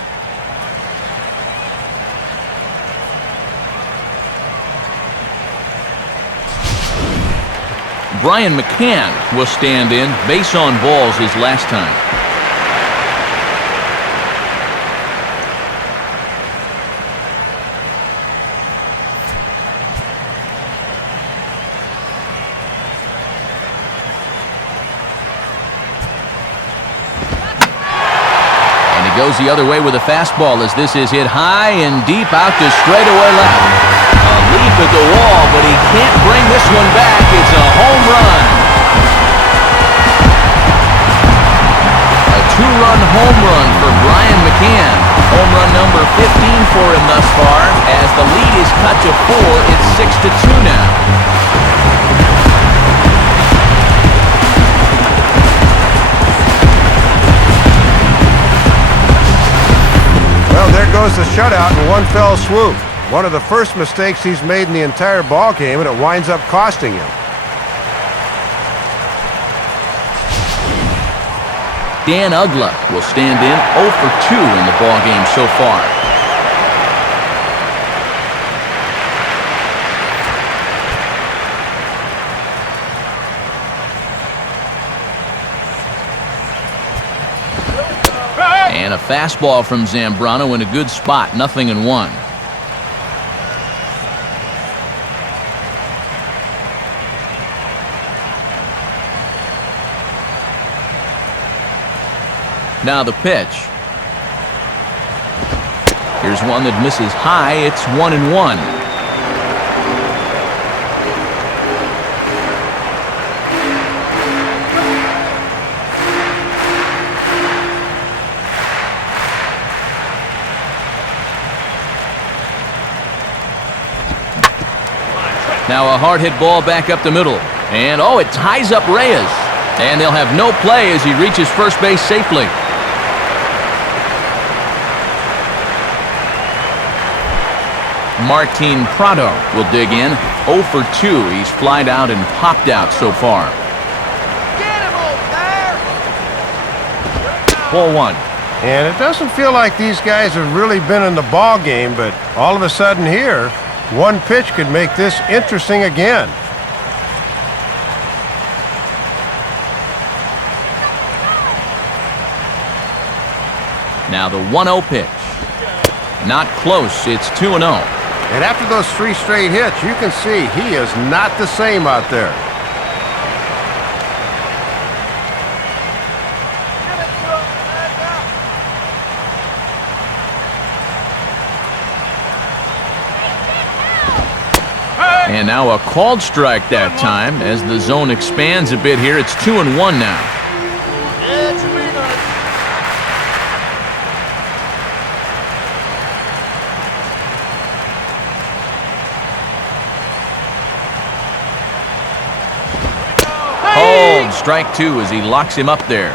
Brian McCann will stand in. Base on balls his last time. And he goes the other way with a fastball as this is hit high and deep out to straightaway left. A leap at the wall, but he can't bring this one back. It's a home run. A two-run home run for Brian McCann. Home run number 15 for him thus far. As the lead is cut to 4, it's 6-2 now. Well, there goes the shutout in one fell swoop. One of the first mistakes he's made in the entire ball game, and it winds up costing him. Dan Ugla will stand in 0 for 2 in the ball game so far. And a fastball from Zambrano in a good spot, 0-1. Now the pitch. Here's one that misses high. It's 1-1. Now a hard hit ball back up the middle. And oh, it ties up Reyes. And they'll have no play as he reaches first base safely. Martin Prado will dig in. 0 for 2. He's flied out and popped out so far. Get him over there! Ball 1. And it doesn't feel like these guys have really been in the ball game, but all of a sudden here, one pitch could make this interesting again. Now the 1-0 pitch. Not close. It's 2-0. And after those 3 straight hits, you can see he is not the same out there. Give it to him! Back up! And now a called strike that time as the zone expands a bit here. It's 2-1 now. It's a peanut! Called strike 2 as he locks him up there.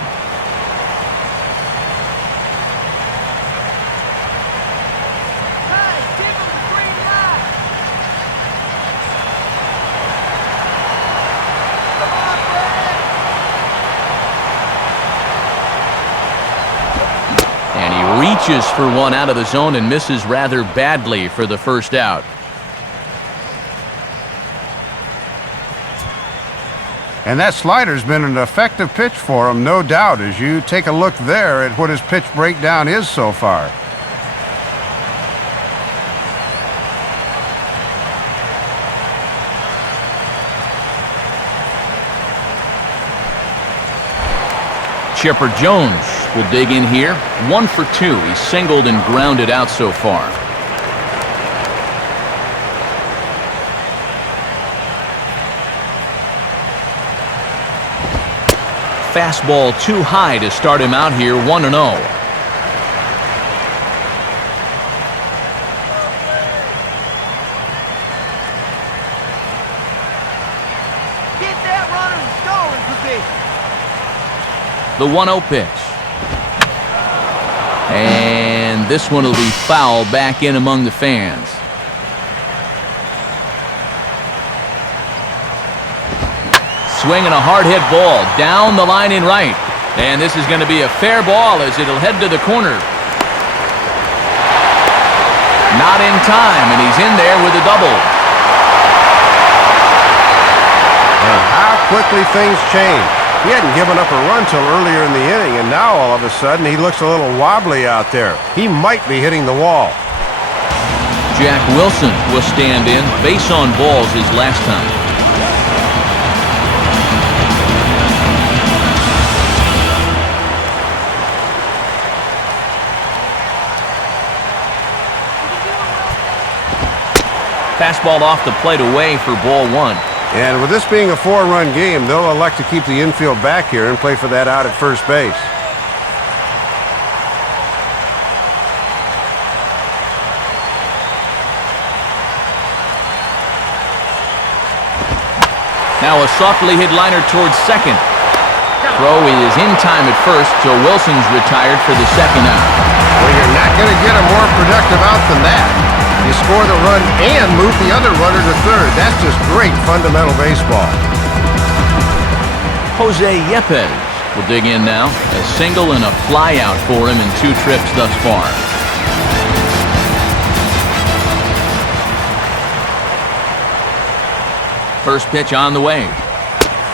Hey, give him the green light! Come on, Brad! And he reaches for one out of the zone and misses rather badly for the first out. And that slider's been an effective pitch for him, no doubt, as you take a look there at what his pitch breakdown is so far. Chipper Jones will dig in here. 1 for 2. He's singled and grounded out so far. Fastball too high to start him out here. 1-0. Get that runner in scoring position! The 1-0 pitch. And this one will be foul back in among the fans. Swinging a hard hit ball down the line in right. And this is going to be a fair ball as it'll head to the corner. Not in time, and he's in there with a double. And how quickly things change. He hadn't given up a run till earlier in the inning, and now all of a sudden he looks a little wobbly out there. He might be hitting the wall. Jack Wilson will stand in. Base on balls his last time. Fastball off the plate away for ball 1. And with this being a 4-run game, they'll elect to keep the infield back here and play for that out at first base. Now a softly hit liner towards second. Throw is in time at first, so Wilson's retired for the second out. Well, you're not going to get a more productive out than that. You score the run and move the other runner to third. That's just great fundamental baseball. Jose Yepes will dig in now. A single and a fly out for him in 2 trips thus far. First pitch on the way.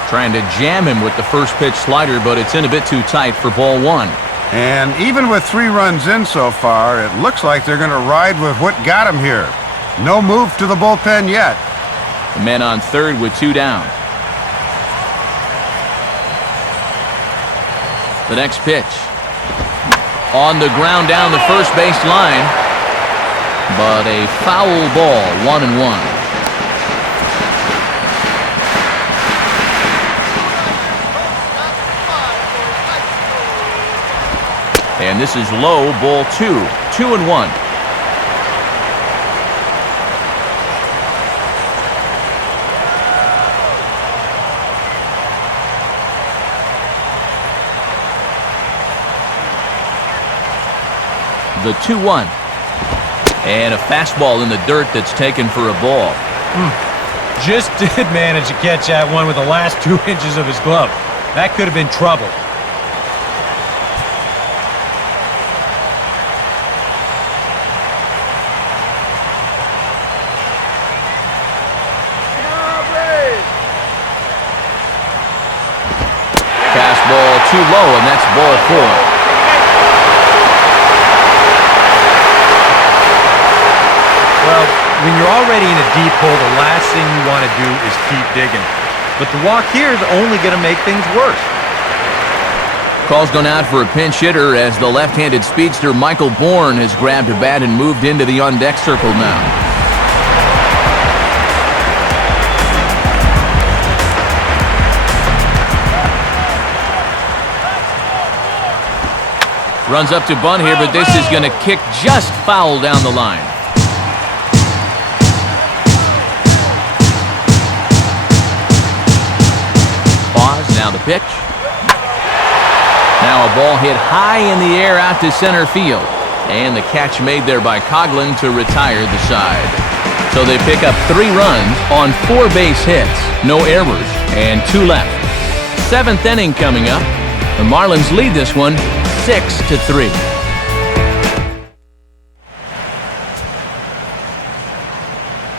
Trying to jam him with the first pitch slider, but it's in a bit too tight for ball 1. And even with 3 runs in so far, it looks like they're going to ride with what got them here. No move to the bullpen yet. The men on third with 2 down. The next pitch. On the ground down the first base line. But a foul ball, 1-1. And this is low, ball 2. 2-1. the 2-1. And a fastball in the dirt that's taken for a ball. Just did manage to catch that one with the last 2 inches of his glove. That could have been trouble. Fastball too low, and that's ball 4. Well, when you're already in a deep hole, the last thing you want to do is keep digging. But the walk here is only going to make things worse. Call's gone out for a pinch hitter as the left-handed speedster Michael Bourne has grabbed a bat and moved into the on-deck circle now. Runs up to bunt here, but this is going to kick just foul down the line. Now the pitch. Now a ball hit high in the air out to center field. And the catch made there by Coughlin to retire the side. So they pick up 3 runs on 4 base hits, no errors, and 2 left. 7th inning coming up. The Marlins lead this one 6-3.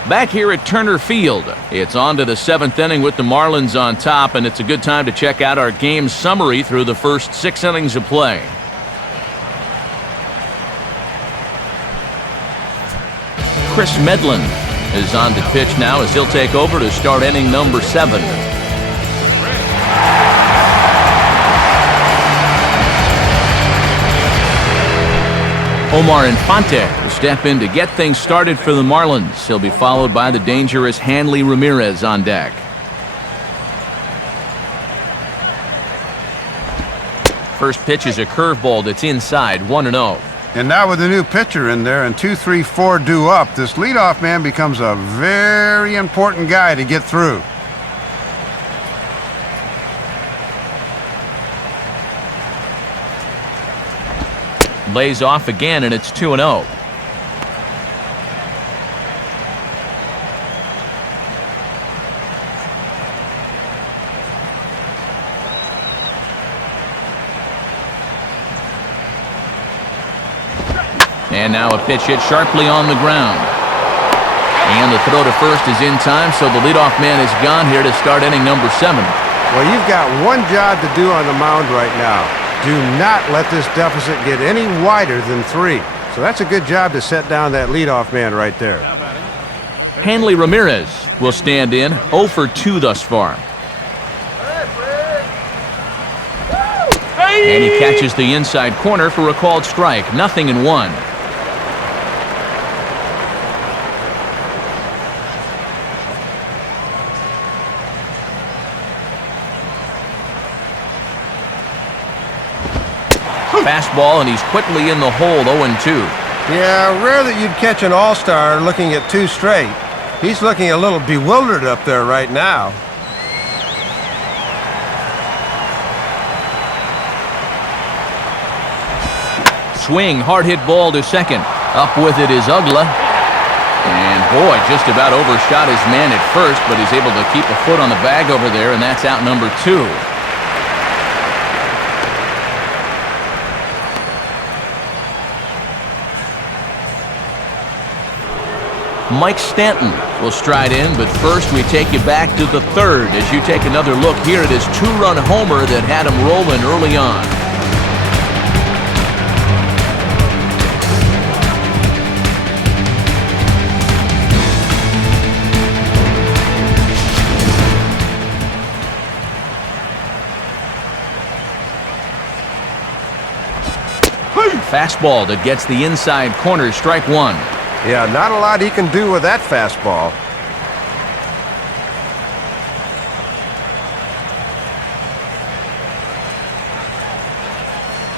Back here at Turner Field, it's on to the 7th inning with the Marlins on top, and it's a good time to check out our game summary through the first 6 innings of play. Chris Medlin is on to pitch now as he'll take over to start inning number 7. Omar Infante will step in to get things started for the Marlins. He'll be followed by the dangerous Hanley Ramirez on deck. First pitch is a curveball that's inside, 1-0. And now with the new pitcher in there and 2-3-4 due up, this leadoff man becomes a very important guy to get through. Lays off again, and it's 2-0. And now a pitch hit sharply on the ground. And the throw to first is in time, so the leadoff man is gone here to start inning number 7. Well, you've got one job to do on the mound right now. Do not let this deficit get any wider than 3. So that's a good job to set down that leadoff man right there. Hanley Ramirez will stand in, 0 for 2 thus far. And he catches the inside corner for a called strike. 0-1. Fastball, and he's quickly in the hole, 0-2. Yeah, rare that you'd catch an all-star looking at 2 straight. He's looking a little bewildered up there right now. Swing, hard hit ball to second. Up with it is Ugla. And boy, just about overshot his man at first, but he's able to keep a foot on the bag over there, and that's out number 2. Mike Stanton will stride in, but first we take you back to the 3rd as you take another look here at his 2-run homer that had him rolling early on. Fastball that gets the inside corner, strike 1. Yeah, not a lot he can do with that fastball.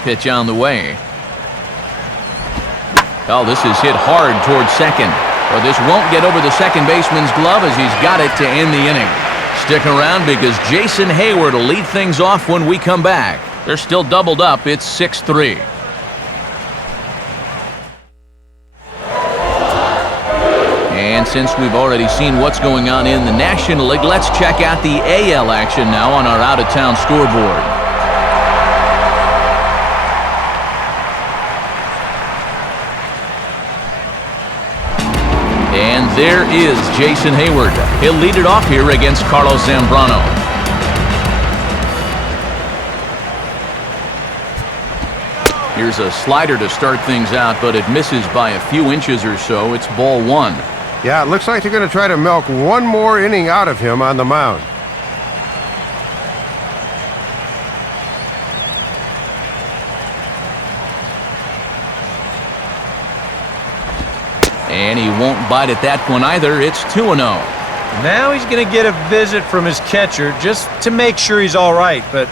Pitch on the way. Oh, this is hit hard towards second. Well, this won't get over the second baseman's glove as he's got it to end the inning. Stick around because Jason Hayward will lead things off when we come back. They're still doubled up. It's 6-3. since we've already seen what's going on in the National League, let's check out the AL action now on our out-of-town scoreboard. And there is Jason Hayward. He'll lead it off here against Carlos Zambrano. Here's a slider to start things out, but it misses by a few inches or so. It's ball one. Yeah, it looks like they're going to try to milk one more inning out of him on the mound. And he won't bite at that one either. It's 2-0. Now he's going to get a visit from his catcher just to make sure he's all right. But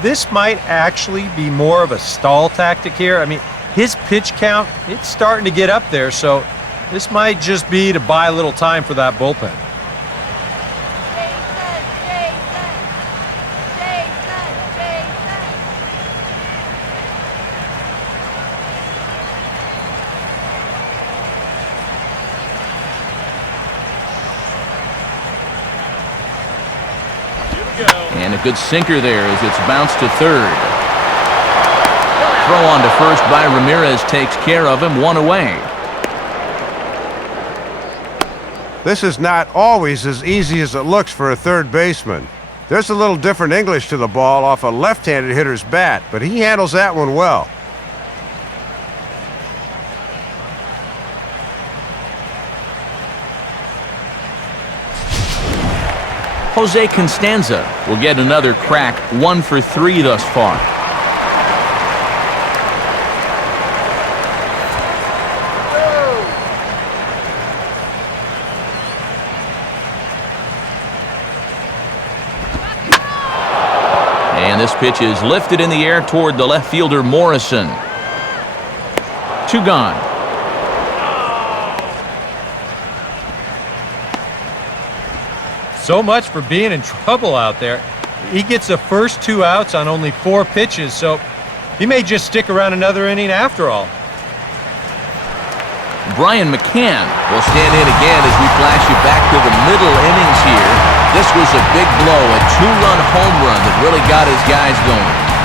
this might actually be more of a stall tactic here. I mean, his pitch count, it's starting to get up there, so this might just be to buy a little time for that bullpen. And a good sinker there as it's bounced to third. Throw on to first by Ramirez takes care of him, one away. This is not always as easy as it looks for a third baseman. There's a little different English to the ball off a left-handed hitter's bat, but he handles that one well. Jose Constanza will get another crack, 1 for 3 thus far. And this pitch is lifted in the air toward the left fielder Morrison. 2 gone. So much for being in trouble out there. He gets the first 2 outs on only 4 pitches, so he may just stick around another inning after all. Brian McCann will stand in again as we flash you back to the middle innings here. This was a big blow, a 2-run home run that really got his guys going.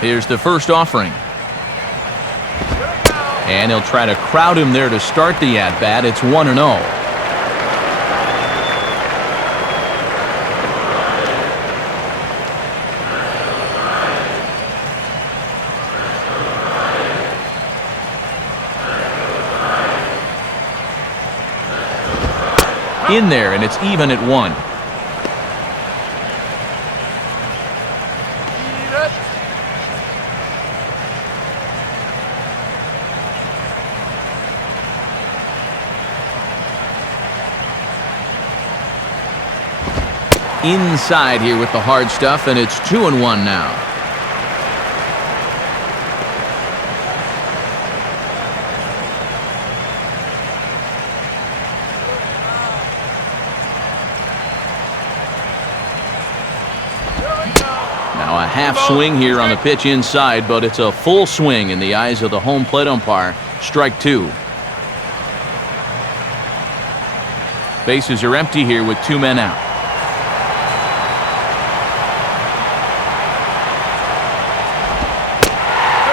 Here's the first offering. And he'll try to crowd him there to start the at-bat. It's 1-0. In there, and it's even at 1. Inside here with the hard stuff, and it's 2-1 now. Now a half swing here on the pitch inside, but it's a full swing in the eyes of the home plate umpire. Strike 2. Bases are empty here with 2 men out.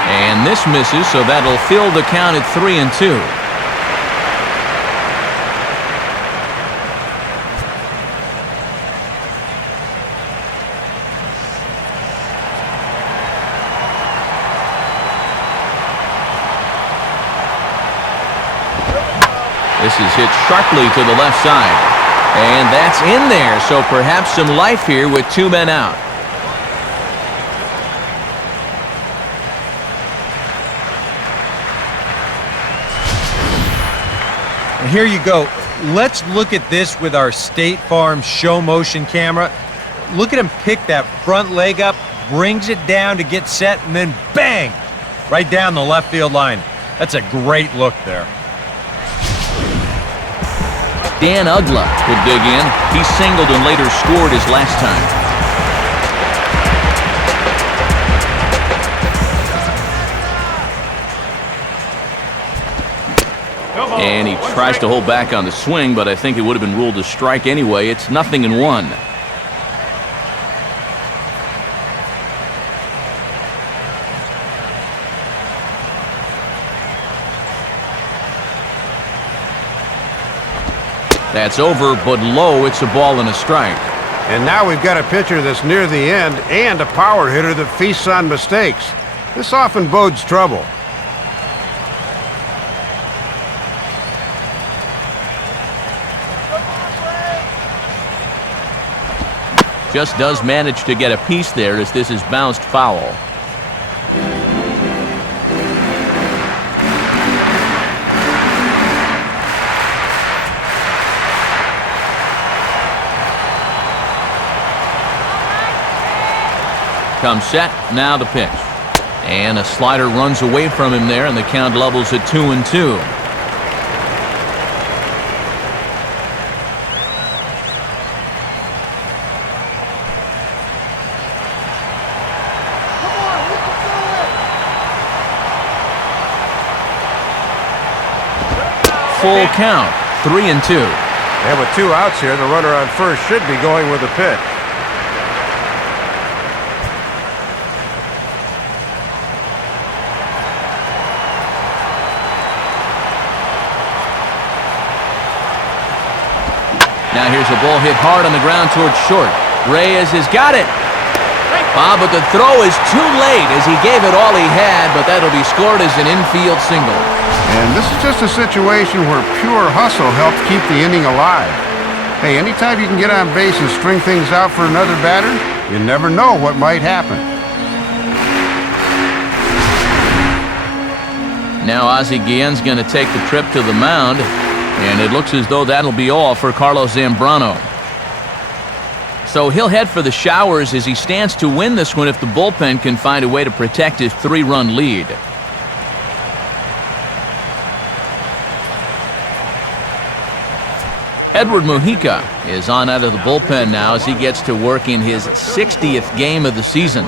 And this misses, so that'll fill the count at 3-2. This is hit sharply to the left side. And that's in there, so perhaps some life here with 2 men out. Here you go. Let's look at this with our State Farm show motion camera. Look at him pick that front leg up, brings it down to get set, and then bang! Right down the left field line. That's a great look there. Dan Ugla will dig in. He singled and later scored his last time. And he tries to hold back on the swing, but I think it would have been ruled a strike anyway. It's 0-1. That's over, but low. It's a ball and a strike. And now we've got a pitcher that's near the end and a power hitter that feasts on mistakes. This often bodes trouble. Just does manage to get a piece there as this is bounced foul. Comes set, now the pitch. And a slider runs away from him there, and the count levels at 2-2. Full count, 3-2. And with 2 outs here, the runner on first should be going with the pitch. Now here's a ball hit hard on the ground towards short. Reyes has got it. But the throw is too late as he gave it all he had, but that'll be scored as an infield single. And this is just a situation where pure hustle helped keep the inning alive. Hey, anytime you can get on base and string things out for another batter, you never know what might happen. Now Ozzie Guillen's going to take the trip to the mound, and it looks as though that'll be all for Carlos Zambrano. So he'll head for the showers as he stands to win this one if the bullpen can find a way to protect his 3-run lead. Edward Mujica is on out of the bullpen now as he gets to work in his 60th game of the season.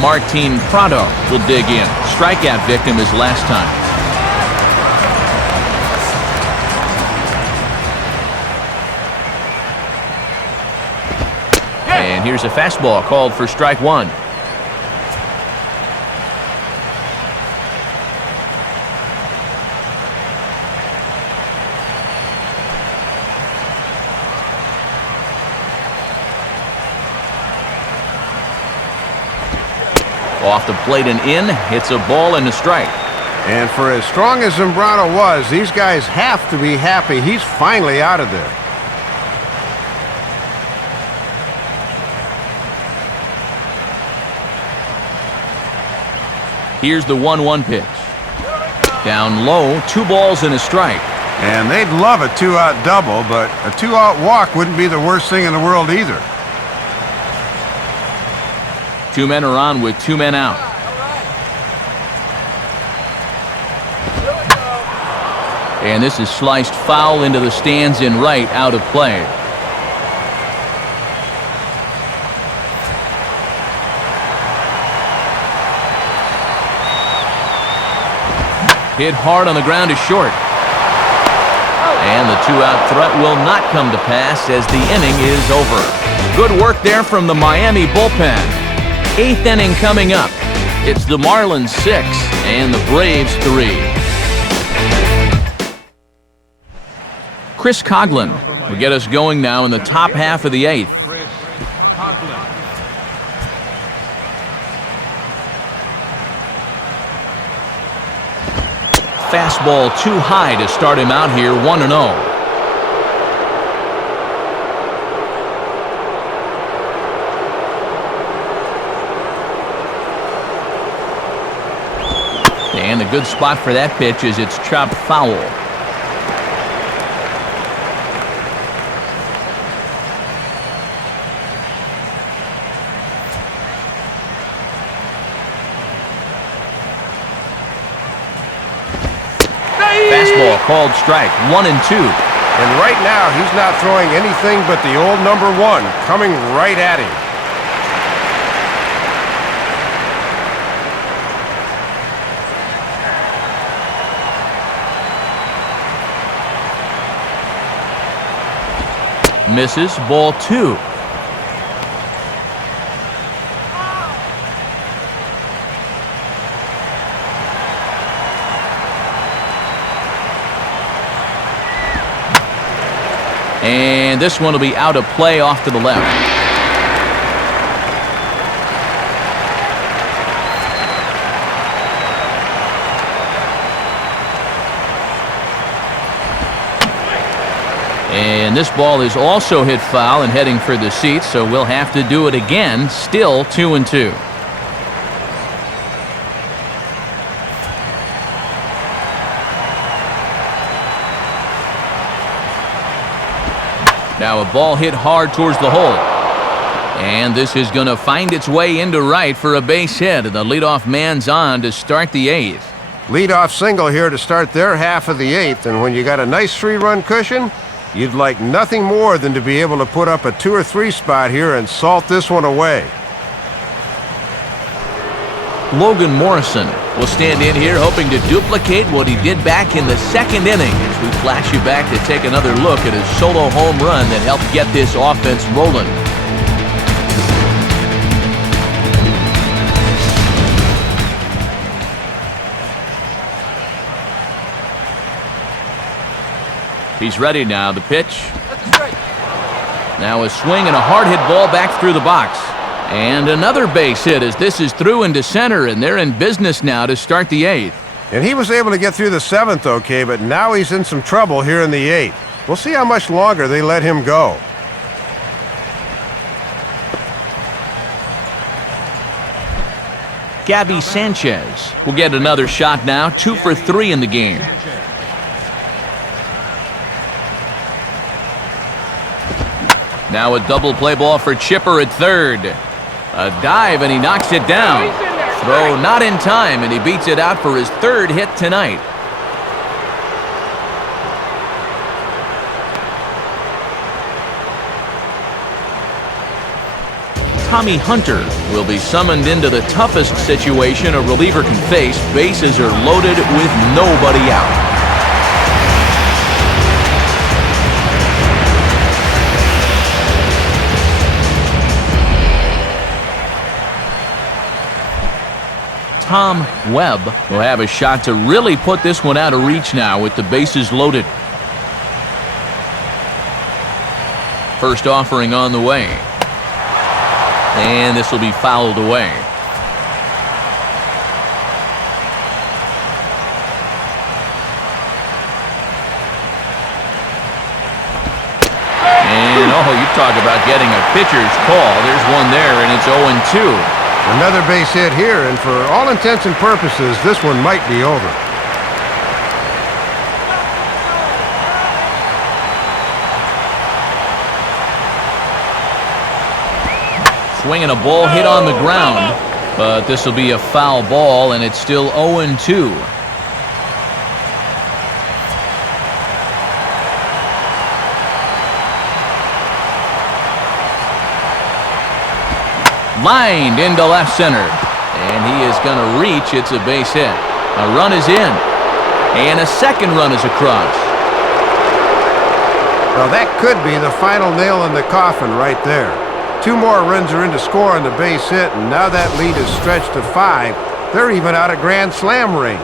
Martin Prado will dig in. Strikeout victim his last time. And here's a fastball called for strike 1. Off the plate and in, it's a ball and a strike. And for as strong as Zambrano was, these guys have to be happy he's finally out of there. Here's the 1-1 pitch. Down low, 2 balls and a strike. And they'd love a 2-out double, but a 2-out walk wouldn't be the worst thing in the world either. 2 men are on with 2 men out. And this is sliced foul into the stands in right, out of play. Hit hard on the ground to short. And the 2-out threat will not come to pass as the inning is over. Good work there from the Miami bullpen. 8th inning coming up. It's the Marlins 6 and the Braves 3. Chris Coughlin will get us going now in the top half of the 8th. Fastball too high to start him out here, 1-0. And a good spot for that pitch is it's chopped foul. fastball called strike, 1-2. And right now, he's not throwing anything but the old number 1 coming right at him. Misses, ball 2. And this one will be out of play off to the left. And this ball is also hit foul and heading for the seats, so we'll have to do it again. Still 2-2. Now a ball hit hard towards the hole. And this is going to find its way into right for a base hit. And the leadoff man's on to start the 8th. Leadoff single here to start their half of the 8th. And when you got a nice 3-run cushion, you'd like nothing more than to be able to put up a 2 or 3 spot here and salt this one away. Logan Morrison will stand in here hoping to duplicate what he did back in the 2nd inning as we flash you back to take another look at his solo home run that helped get this offense rolling. He's ready now. The pitch. Now a swing and a hard hit ball back through the box. And another base hit as this is through into center, and they're in business now to start the 8th. And he was able to get through the 7th okay, but now he's in some trouble here in the 8th. We'll see how much longer they let him go. Gabby Sanchez will get another shot now, 2 for 3 in the game. Now a double play ball for Chipper at third. A dive, and he knocks it down. Throw not in time, and he beats it out for his 3rd hit tonight. Tommy Hunter will be summoned into the toughest situation a reliever can face. Bases are loaded with nobody out. Tom Webb will have a shot to really put this one out of reach now with the bases loaded. First offering on the way. And this will be fouled away. And you talk about getting a pitcher's call. There's one there, and it's 0-2. Another base hit here, and for all intents and purposes, this one might be over. Swinging a ball hit on the ground, but this will be a foul ball, and it's still 0-2. Lined into left center, and he is going to reach. It's a base hit. A run is in, and a second run is across. Well, that could be the final nail in the coffin right there. 2 more runs are in to score on the base hit, and now that lead is stretched to 5. They're even out of grand slam range.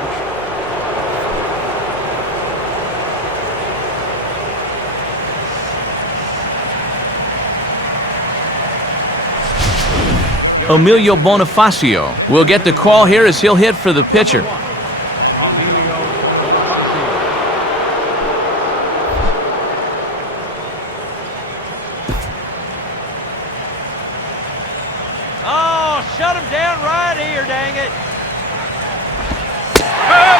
Emilio Bonifacio will get the call here as he'll hit for the pitcher. Oh, shut him down right here, dang it.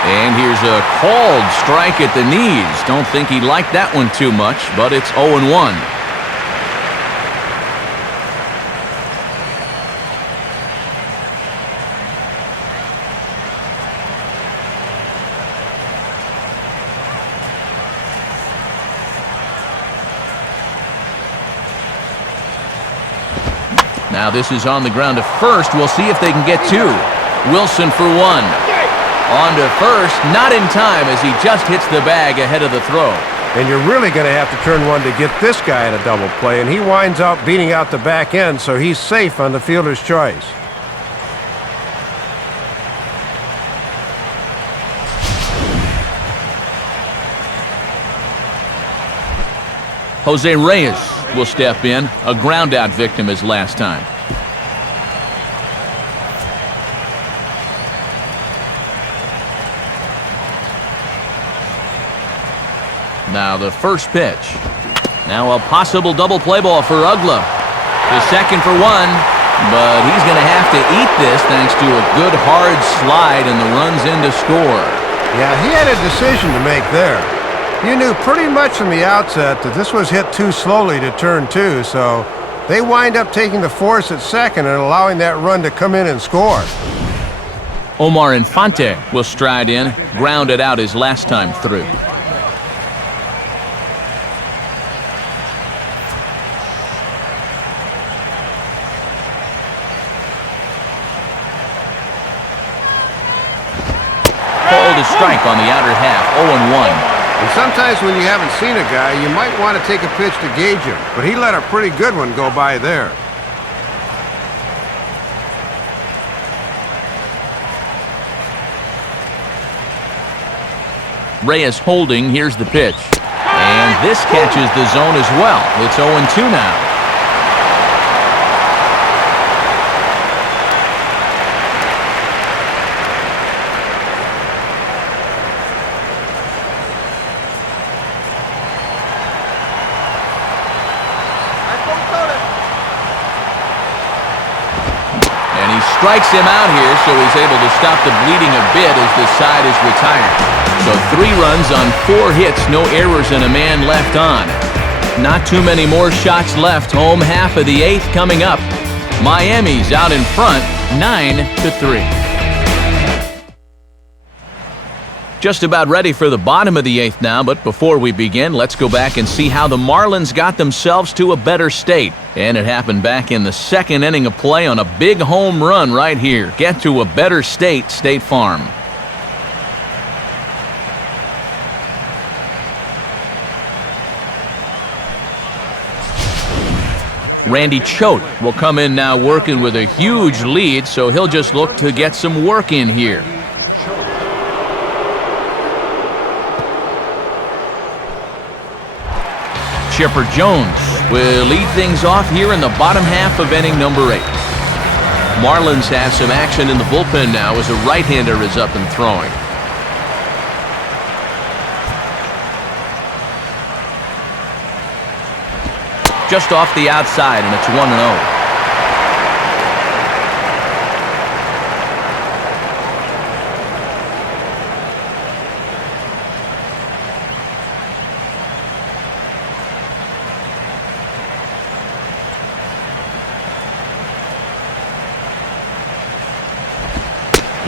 And here's a called strike at the knees. Don't think he liked that one too much, but it's 0-1. Now this is on the ground to first. We'll see if they can get two. Wilson for one. On to first, not in time as he just hits the bag ahead of the throw. And you're really going to have to turn one to get this guy in a double play, and he winds up beating out the back end, so he's safe on the fielder's choice. Jose Reyes will step in, a ground-out victim as last time. Now the first pitch. Now a possible double play ball for Ugla. The second for one, but he's going to have to eat this thanks to a good hard slide and the runs in to score. Yeah, he had a decision to make there. You knew pretty much from the outset that this was hit too slowly to turn two, so they wind up taking the force at second and allowing that run to come in and score. Omar Infante will stride in, grounded out his last time through. Called a strike on the outer half, 0-1. And sometimes when you haven't seen a guy, you might want to take a pitch to gauge him, but he let a pretty good one go by there. Reyes holding, here's the pitch. And this catches the zone as well. It's 0-2 now. Strikes him out here, so he's able to stop the bleeding a bit as the side is retired. So 3 runs on 4 hits, no errors, and a man left on. Not too many more shots left. Home half of the 8th coming up. Miami's out in front, 9-3. Just about ready for the bottom of the 8th now, but before we begin, let's go back and see how the Marlins got themselves to a better state. And it happened back in the 2nd inning of play on a big home run right here. Get to a better state, State Farm. Randy Choate will come in now working with a huge lead, so he'll just look to get some work in here. Chipper Jones will lead things off here in the bottom half of inning number 8. Marlins have some action in the bullpen now as a right-hander is up and throwing. Just off the outside, and it's 1-0.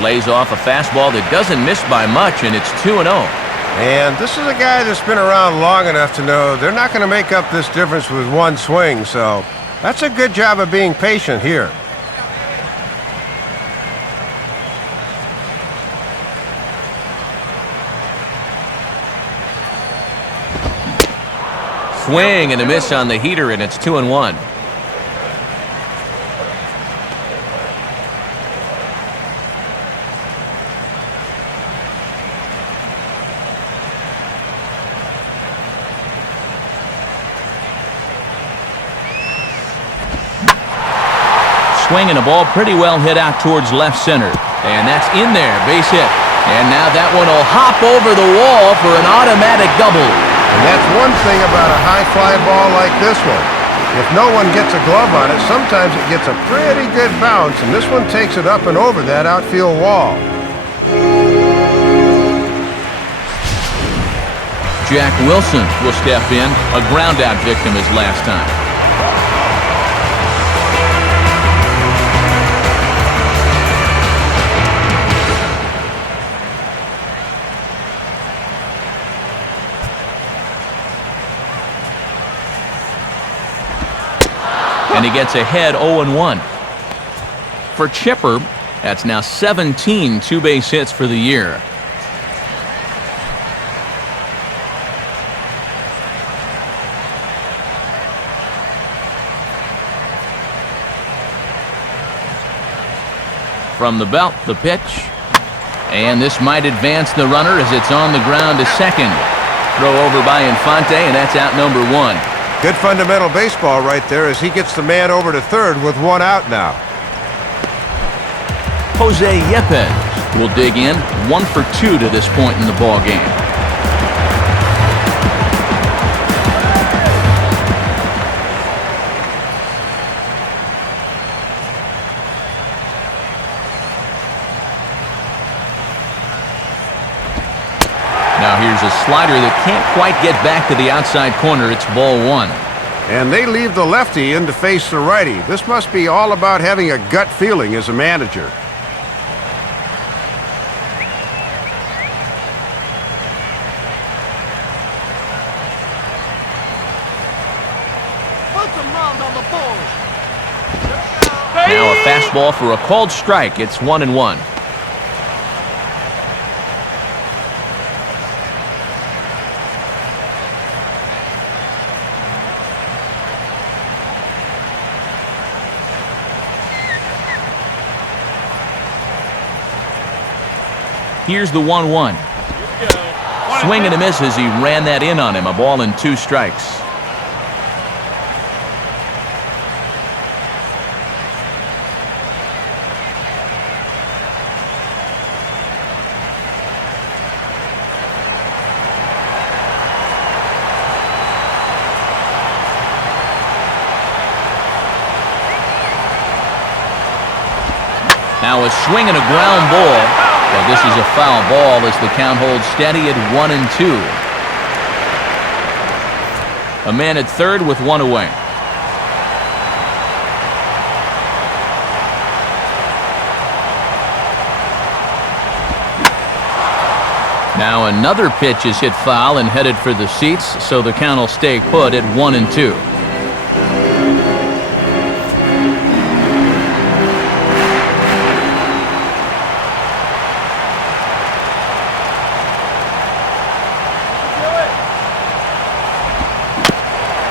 Lays off a fastball that doesn't miss by much, and it's 2-0. And this is a guy that's been around long enough to know they're not going to make up this difference with one swing, so that's a good job of being patient here. Swing and a miss on the heater, and it's 2-1. Swing and a ball pretty well hit out towards left center. And that's in there, base hit. And now that one will hop over the wall for an automatic double. And that's one thing about a high fly ball like this one. If no one gets a glove on it, sometimes it gets a pretty good bounce, and this one takes it up and over that outfield wall. Jack Wilson will step in, a ground-out victim as last time. And and he gets ahead 0-1. For Chipper, that's now 17 two-base hits for the year. From the belt, the pitch. And this might advance the runner as it's on the ground to second. Throw over by Infante, and that's out number 1. Good fundamental baseball right there as he gets the man over to third with 1 out now. Jose Yepez will dig in, 1 for 2 to this point in the ball game. Now here's a slider that can't quite get back to the outside corner. It's ball 1. And they leave the lefty in to face the righty. This must be all about having a gut feeling as a manager. Now a fastball for a called strike. It's 1-1. Here's the 1-1. Swing and a miss as he ran that in on him. A ball and 2 strikes. Now a swing and a ground ball. Well, this is a foul ball as the count holds steady at 1-2. A man at third with 1 away. Now another pitch is hit foul and headed for the seats, so the count will stay put at 1-2.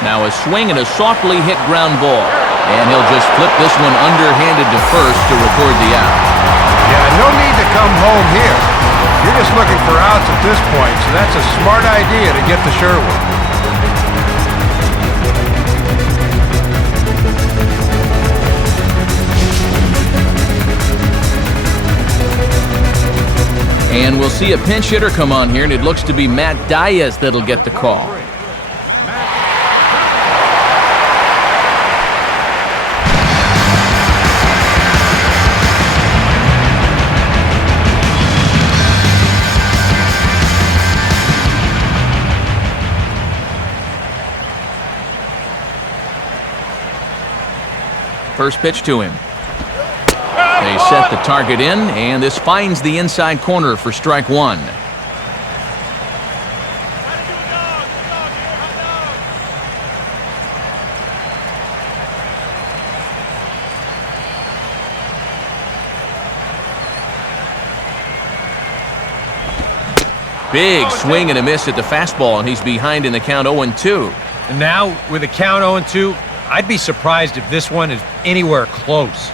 Now a swing and a softly hit ground ball. And he'll just flip this one underhanded to first to record the out. Yeah, no need to come home here. You're just looking for outs at this point, so that's a smart idea to get to Sherwood. And we'll see a pinch hitter come on here, and it looks to be Matt Diaz that'll get the call. First pitch to him. They set the target in, and this finds the inside corner for strike 1. Big swing and a miss at the fastball, and he's behind in the count 0-2. And now, with a count 0-2, I'd be surprised if this one is anywhere close.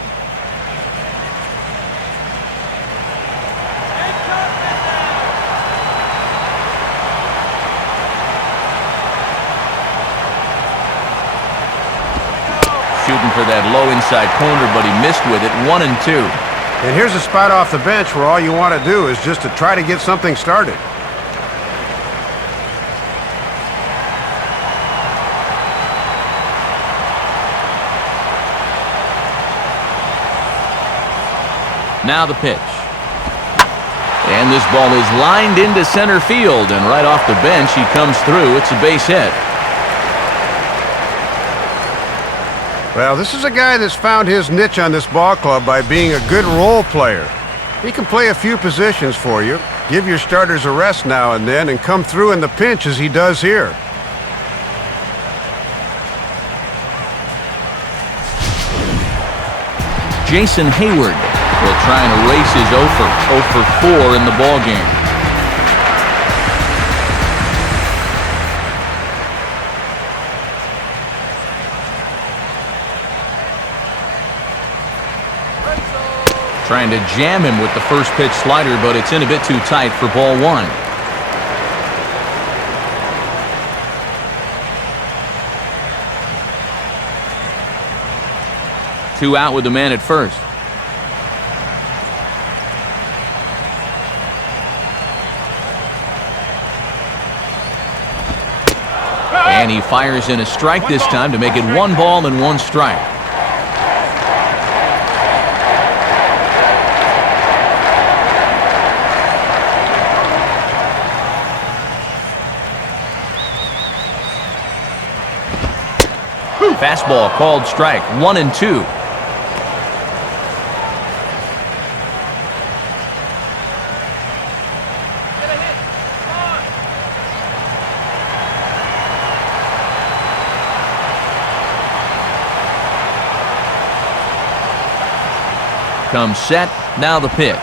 Shooting for that low inside corner, but he missed with it. 1-2. And here's a spot off the bench where all you want to do is just to try to get something started. Now the pitch. And this ball is lined into center field, and right off the bench he comes through. It's a base hit. Well, this is a guy that's found his niche on this ball club by being a good role player. He can play a few positions for you, give your starters a rest now and then, and come through in the pinch as he does here. Jason Hayward will try and erase his 0 for 4 in the ballgame. Trying to jam him with the first pitch slider, but it's in a bit too tight for ball 1. Two out with the man at first. And he fires in a strike this time to make it 1 ball and 1 strike. Fastball called strike, 1-2. Comes set, now the pitch.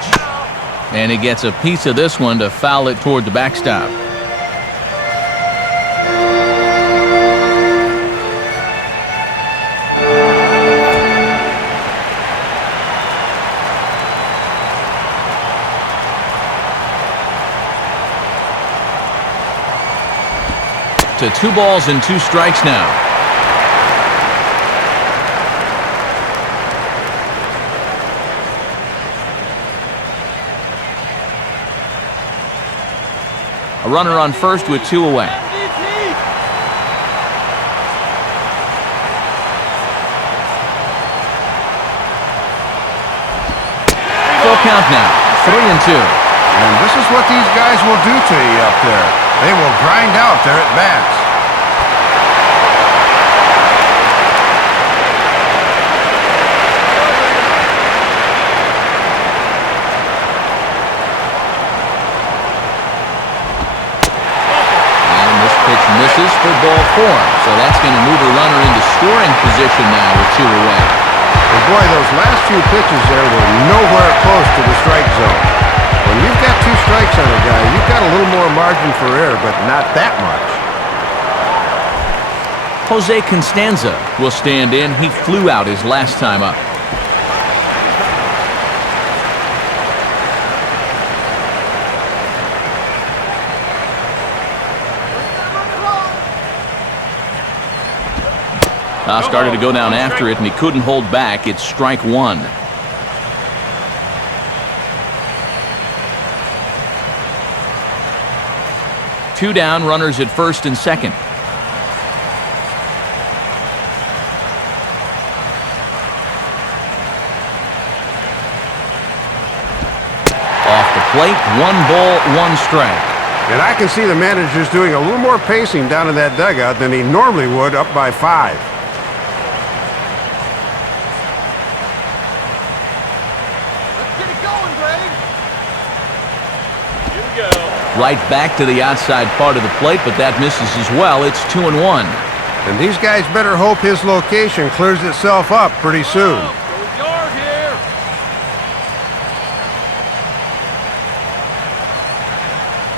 And he gets a piece of this one to foul it toward the backstop. To 2 balls and 2 strikes now. A runner on first with 2 away. Full count now, 3-2. And this is what these guys will do to you up there. They will grind out their at-bats. And this pitch misses for ball 4. So that's going to move a runner into scoring position now with 2 away. And boy, those last few pitches there were nowhere close to the strike zone. When you've got 2 strikes on a guy, you've got a little more margin for error, but not that much. Jose Constanza will stand in. He flew out his last time up. Started to go down after it, and he couldn't hold back. It's strike 1. Two down, runners at first and second. Off the plate, 1 ball, 1 strike. And I can see the manager's doing a little more pacing down in that dugout than he normally would up by 5. Right back to the outside part of the plate, but that misses as well. It's 2-1. And these guys better hope his location clears itself up pretty soon. Yard here.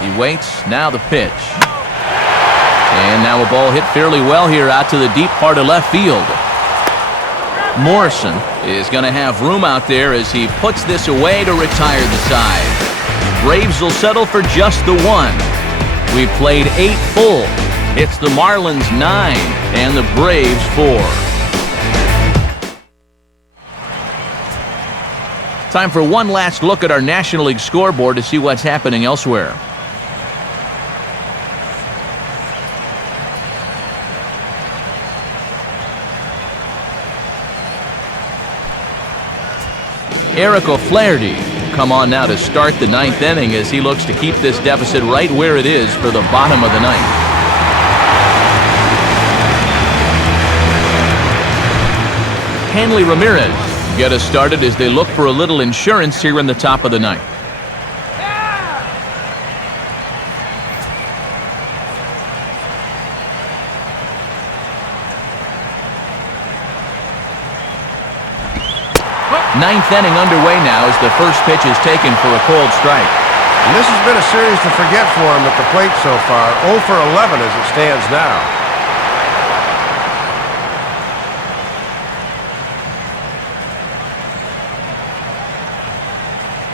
He waits, now the pitch. And now a ball hit fairly well here out to the deep part of left field. Morrison is going to have room out there as he puts this away to retire the side. Braves will settle for just the 1. We've played 8 full. It's the Marlins 9 and the Braves 4. Time for one last look at our National League scoreboard to see what's happening elsewhere. Eric O'Flaherty come on now to start the 9th inning as he looks to keep this deficit right where it is for the bottom of the 9th. Hanley Ramirez get us started as they look for a little insurance here in the top of the 9th. Ninth inning underway now as the first pitch is taken for a cold strike. And this has been a series to forget for him at the plate so far. 0 for 11 as it stands now.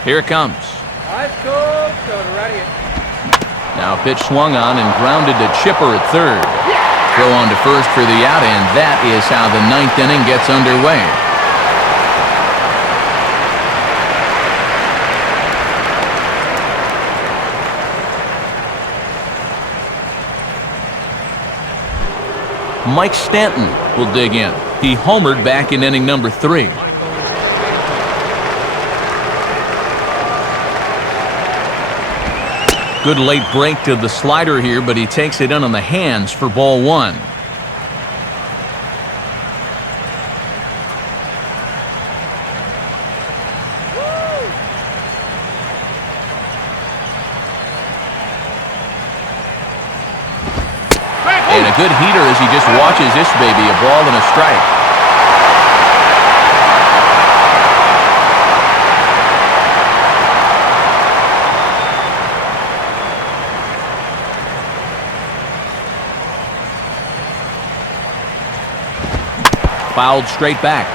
Here it comes. Eyes cold, soda right here. Now pitch swung on and grounded to Chipper at third. Throw on to first for the out, and that is how the ninth inning gets underway. Mike Stanton will dig in. He homered back in inning number 3. Good late break to the slider here, but he takes it in on the hands for ball 1. And a good heater as he just watches this baby, a ball and a strike. Fouled straight back.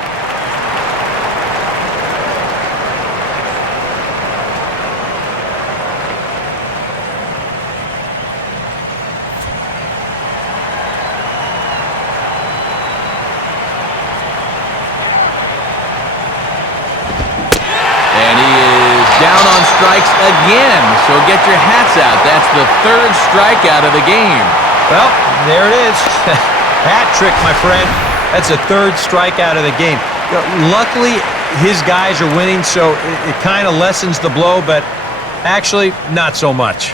And he is down on strikes again. So get your hats out. That's the 3rd strikeout of the game. Well, there it is. Hat trick, my friend. That's a 3rd strikeout of the game. Luckily, his guys are winning, so it kind of lessens the blow, but actually, not so much.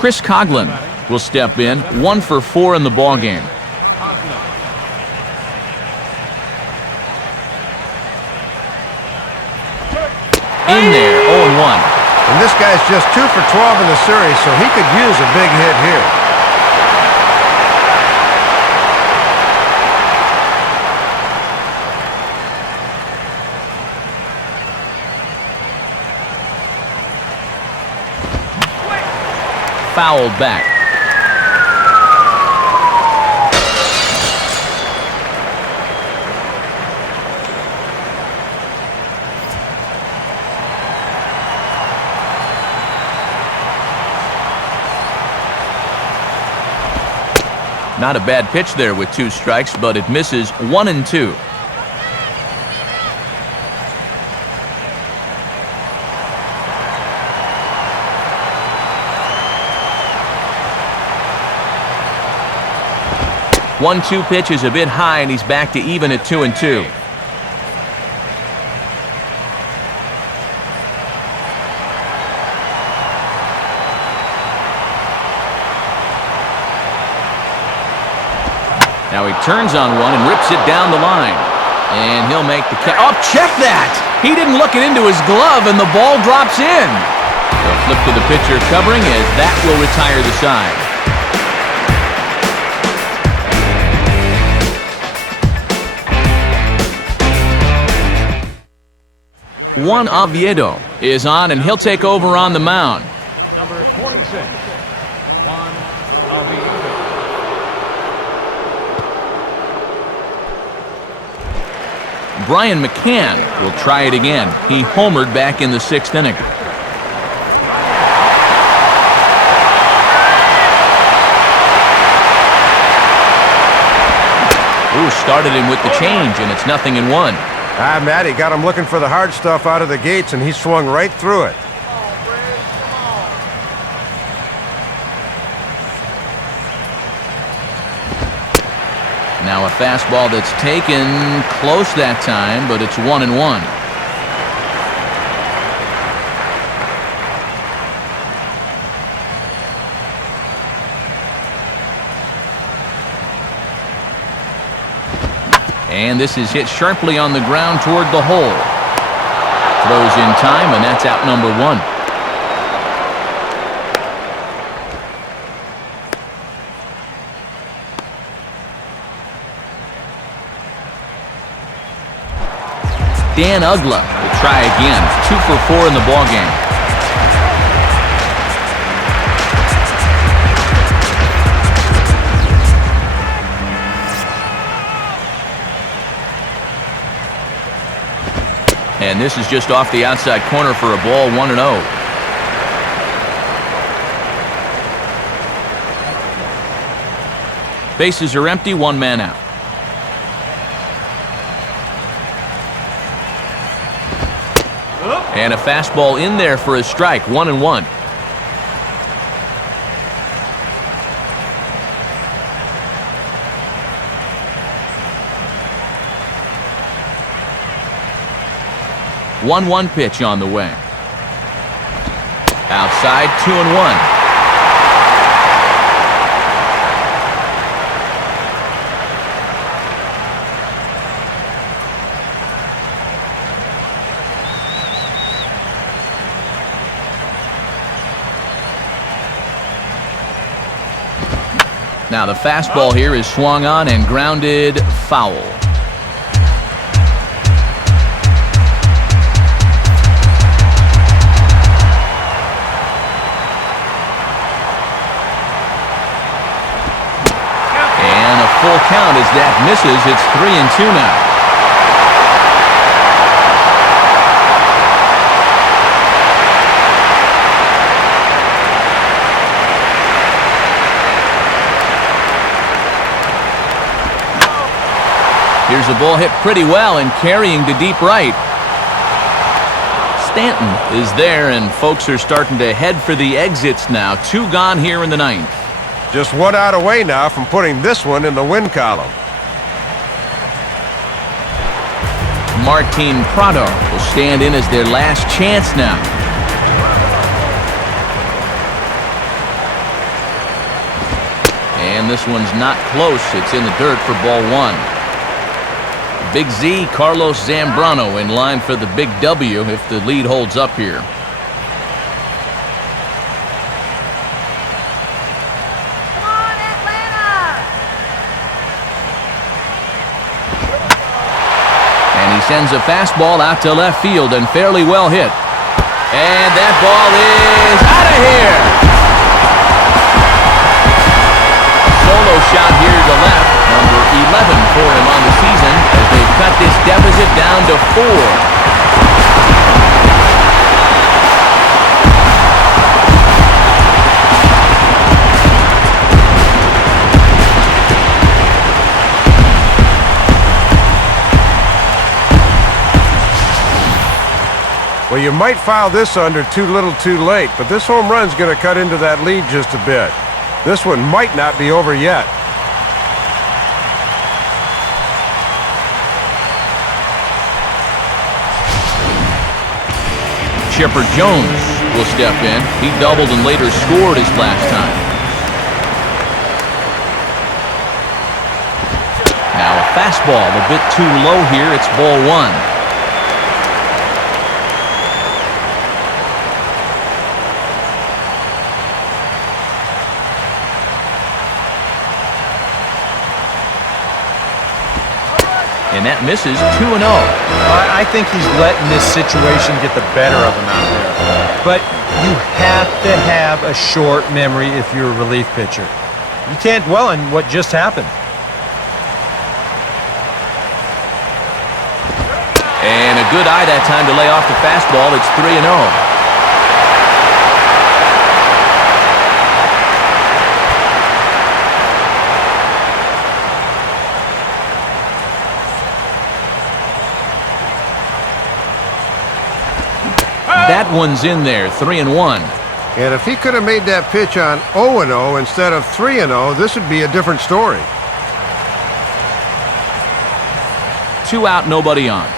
Chris Coughlin will step in, 1 for 4 in the ballgame. In there, 0-1. And this guy's just 2 for 12 in the series, so he could use a big hit here. Fouled back. Not a bad pitch there with 2 strikes, but it misses 1-2. One-two pitch is a bit high, and he's back to even at 2-2. Now he turns on one and rips it down the line. And he'll make the catch. Oh, check that! He didn't look it into his glove, and the ball drops in. They'll flip to the pitcher covering as that will retire the side. Juan Oviedo is on, and he'll take over on the mound. Number 46, Juan Oviedo. Brian McCann will try it again. He homered back in the 6th inning. Ooh, started him with the change, and it's 0-1. Ah, Matty got him looking for the hard stuff out of the gates, and he swung right through it. Now a fastball that's taken close that time, but it's 1-1. And this is hit sharply on the ground toward the hole. Throws in time, and that's out number 1. Dan Ugla will try again. 2 for 4 in the ballgame. And this is just off the outside corner for a ball, 1-0. Bases are empty, 1 man out. And a fastball in there for a strike, 1-1. One pitch on the way. Outside, 2-1. Now the fastball here is swung on and grounded foul. And a full count as that misses. It's 3-2 now. Here's a ball hit pretty well and carrying to deep right. Stanton is there, and folks are starting to head for the exits now. 2 gone here in the 9th. Just 1 out away now from putting this one in the win column. Martin Prado will stand in as their last chance now. And this one's not close. It's in the dirt for ball 1. Big Z, Carlos Zambrano in line for the big W if the lead holds up here. Come on, Atlanta! And he sends a fastball out to left field and fairly well hit. And that ball is out of here. Solo shot here to left. Number 11 for him on the season as they cut this deficit down to 4. Well, you might file this under too little too late, but this home run's going to cut into that lead just a bit. This one might not be over yet. Chipper Jones will step in. He doubled and later scored his last time. Now a fastball a bit too low here. It's ball 1. And that misses. 2-0. I think he's letting this situation get the better of him out there. But you have to have a short memory if you're a relief pitcher. You can't dwell on what just happened. And a good eye that time to lay off the fastball. It's 3-0. That one's in there, 3-1. And if he could have made that pitch on 0-0 instead of 3-0, this would be a different story. 2 out, nobody on.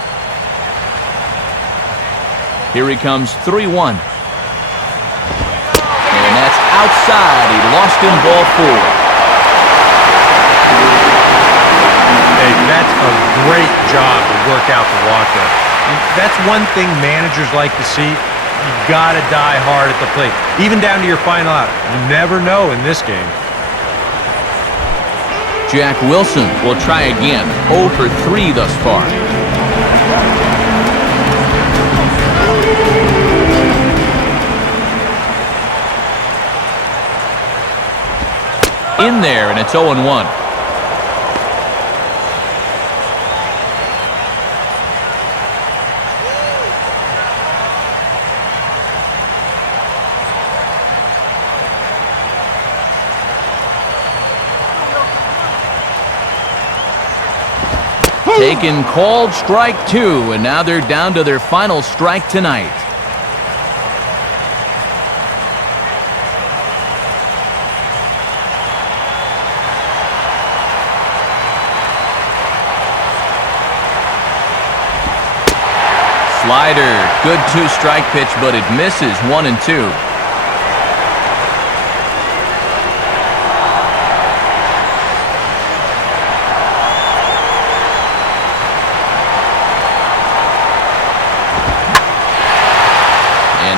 Here he comes, 3-1. And that's outside. He lost him, ball 4. Hey, that's a great job to work out the walk there. That's one thing managers like to see. You got to die hard at the plate, even down to your final out. You never know in this game. Jack Wilson will try again. 0 for 3 thus far. in there, and it's 0-1. Taken called strike 2, and now they're down to their final strike tonight. Slider, good 2-strike pitch, but it misses 1-2.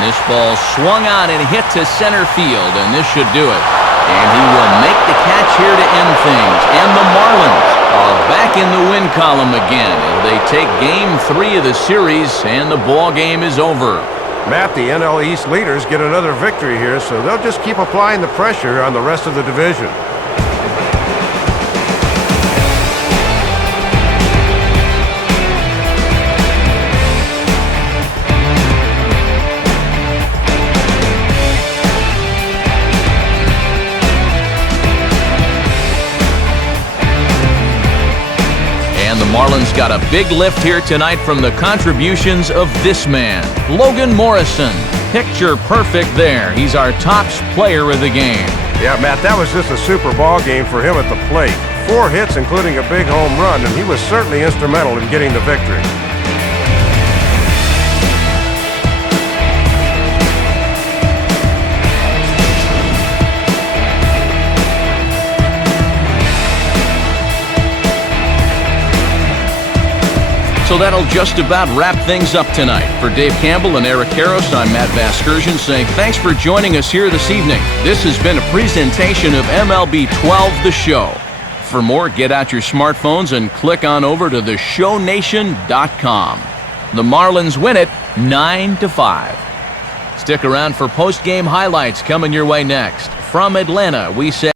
This ball swung on and hit to center field, and this should do it. And he will make the catch here to end things. And the Marlins are back in the win column again as they take Game 3 of the series, and the ball game is over. Matt, the NL East leaders get another victory here, so they'll just keep applying the pressure on the rest of the division. Marlins got a big lift here tonight from the contributions of this man, Logan Morrison. Picture perfect there. He's our top player of the game. Yeah, Matt, that was just a super ball game for him at the plate. 4 hits, including a big home run, and he was certainly instrumental in getting the victory. So that'll just about wrap things up tonight. For Dave Campbell and Eric Karros, I'm Matt Vasgersian saying thanks for joining us here this evening. This has been a presentation of MLB 12 The Show. For more, get out your smartphones and click on over to theshownation.com. The Marlins win it 9-5. Stick around for post-game highlights coming your way next. From Atlanta, we say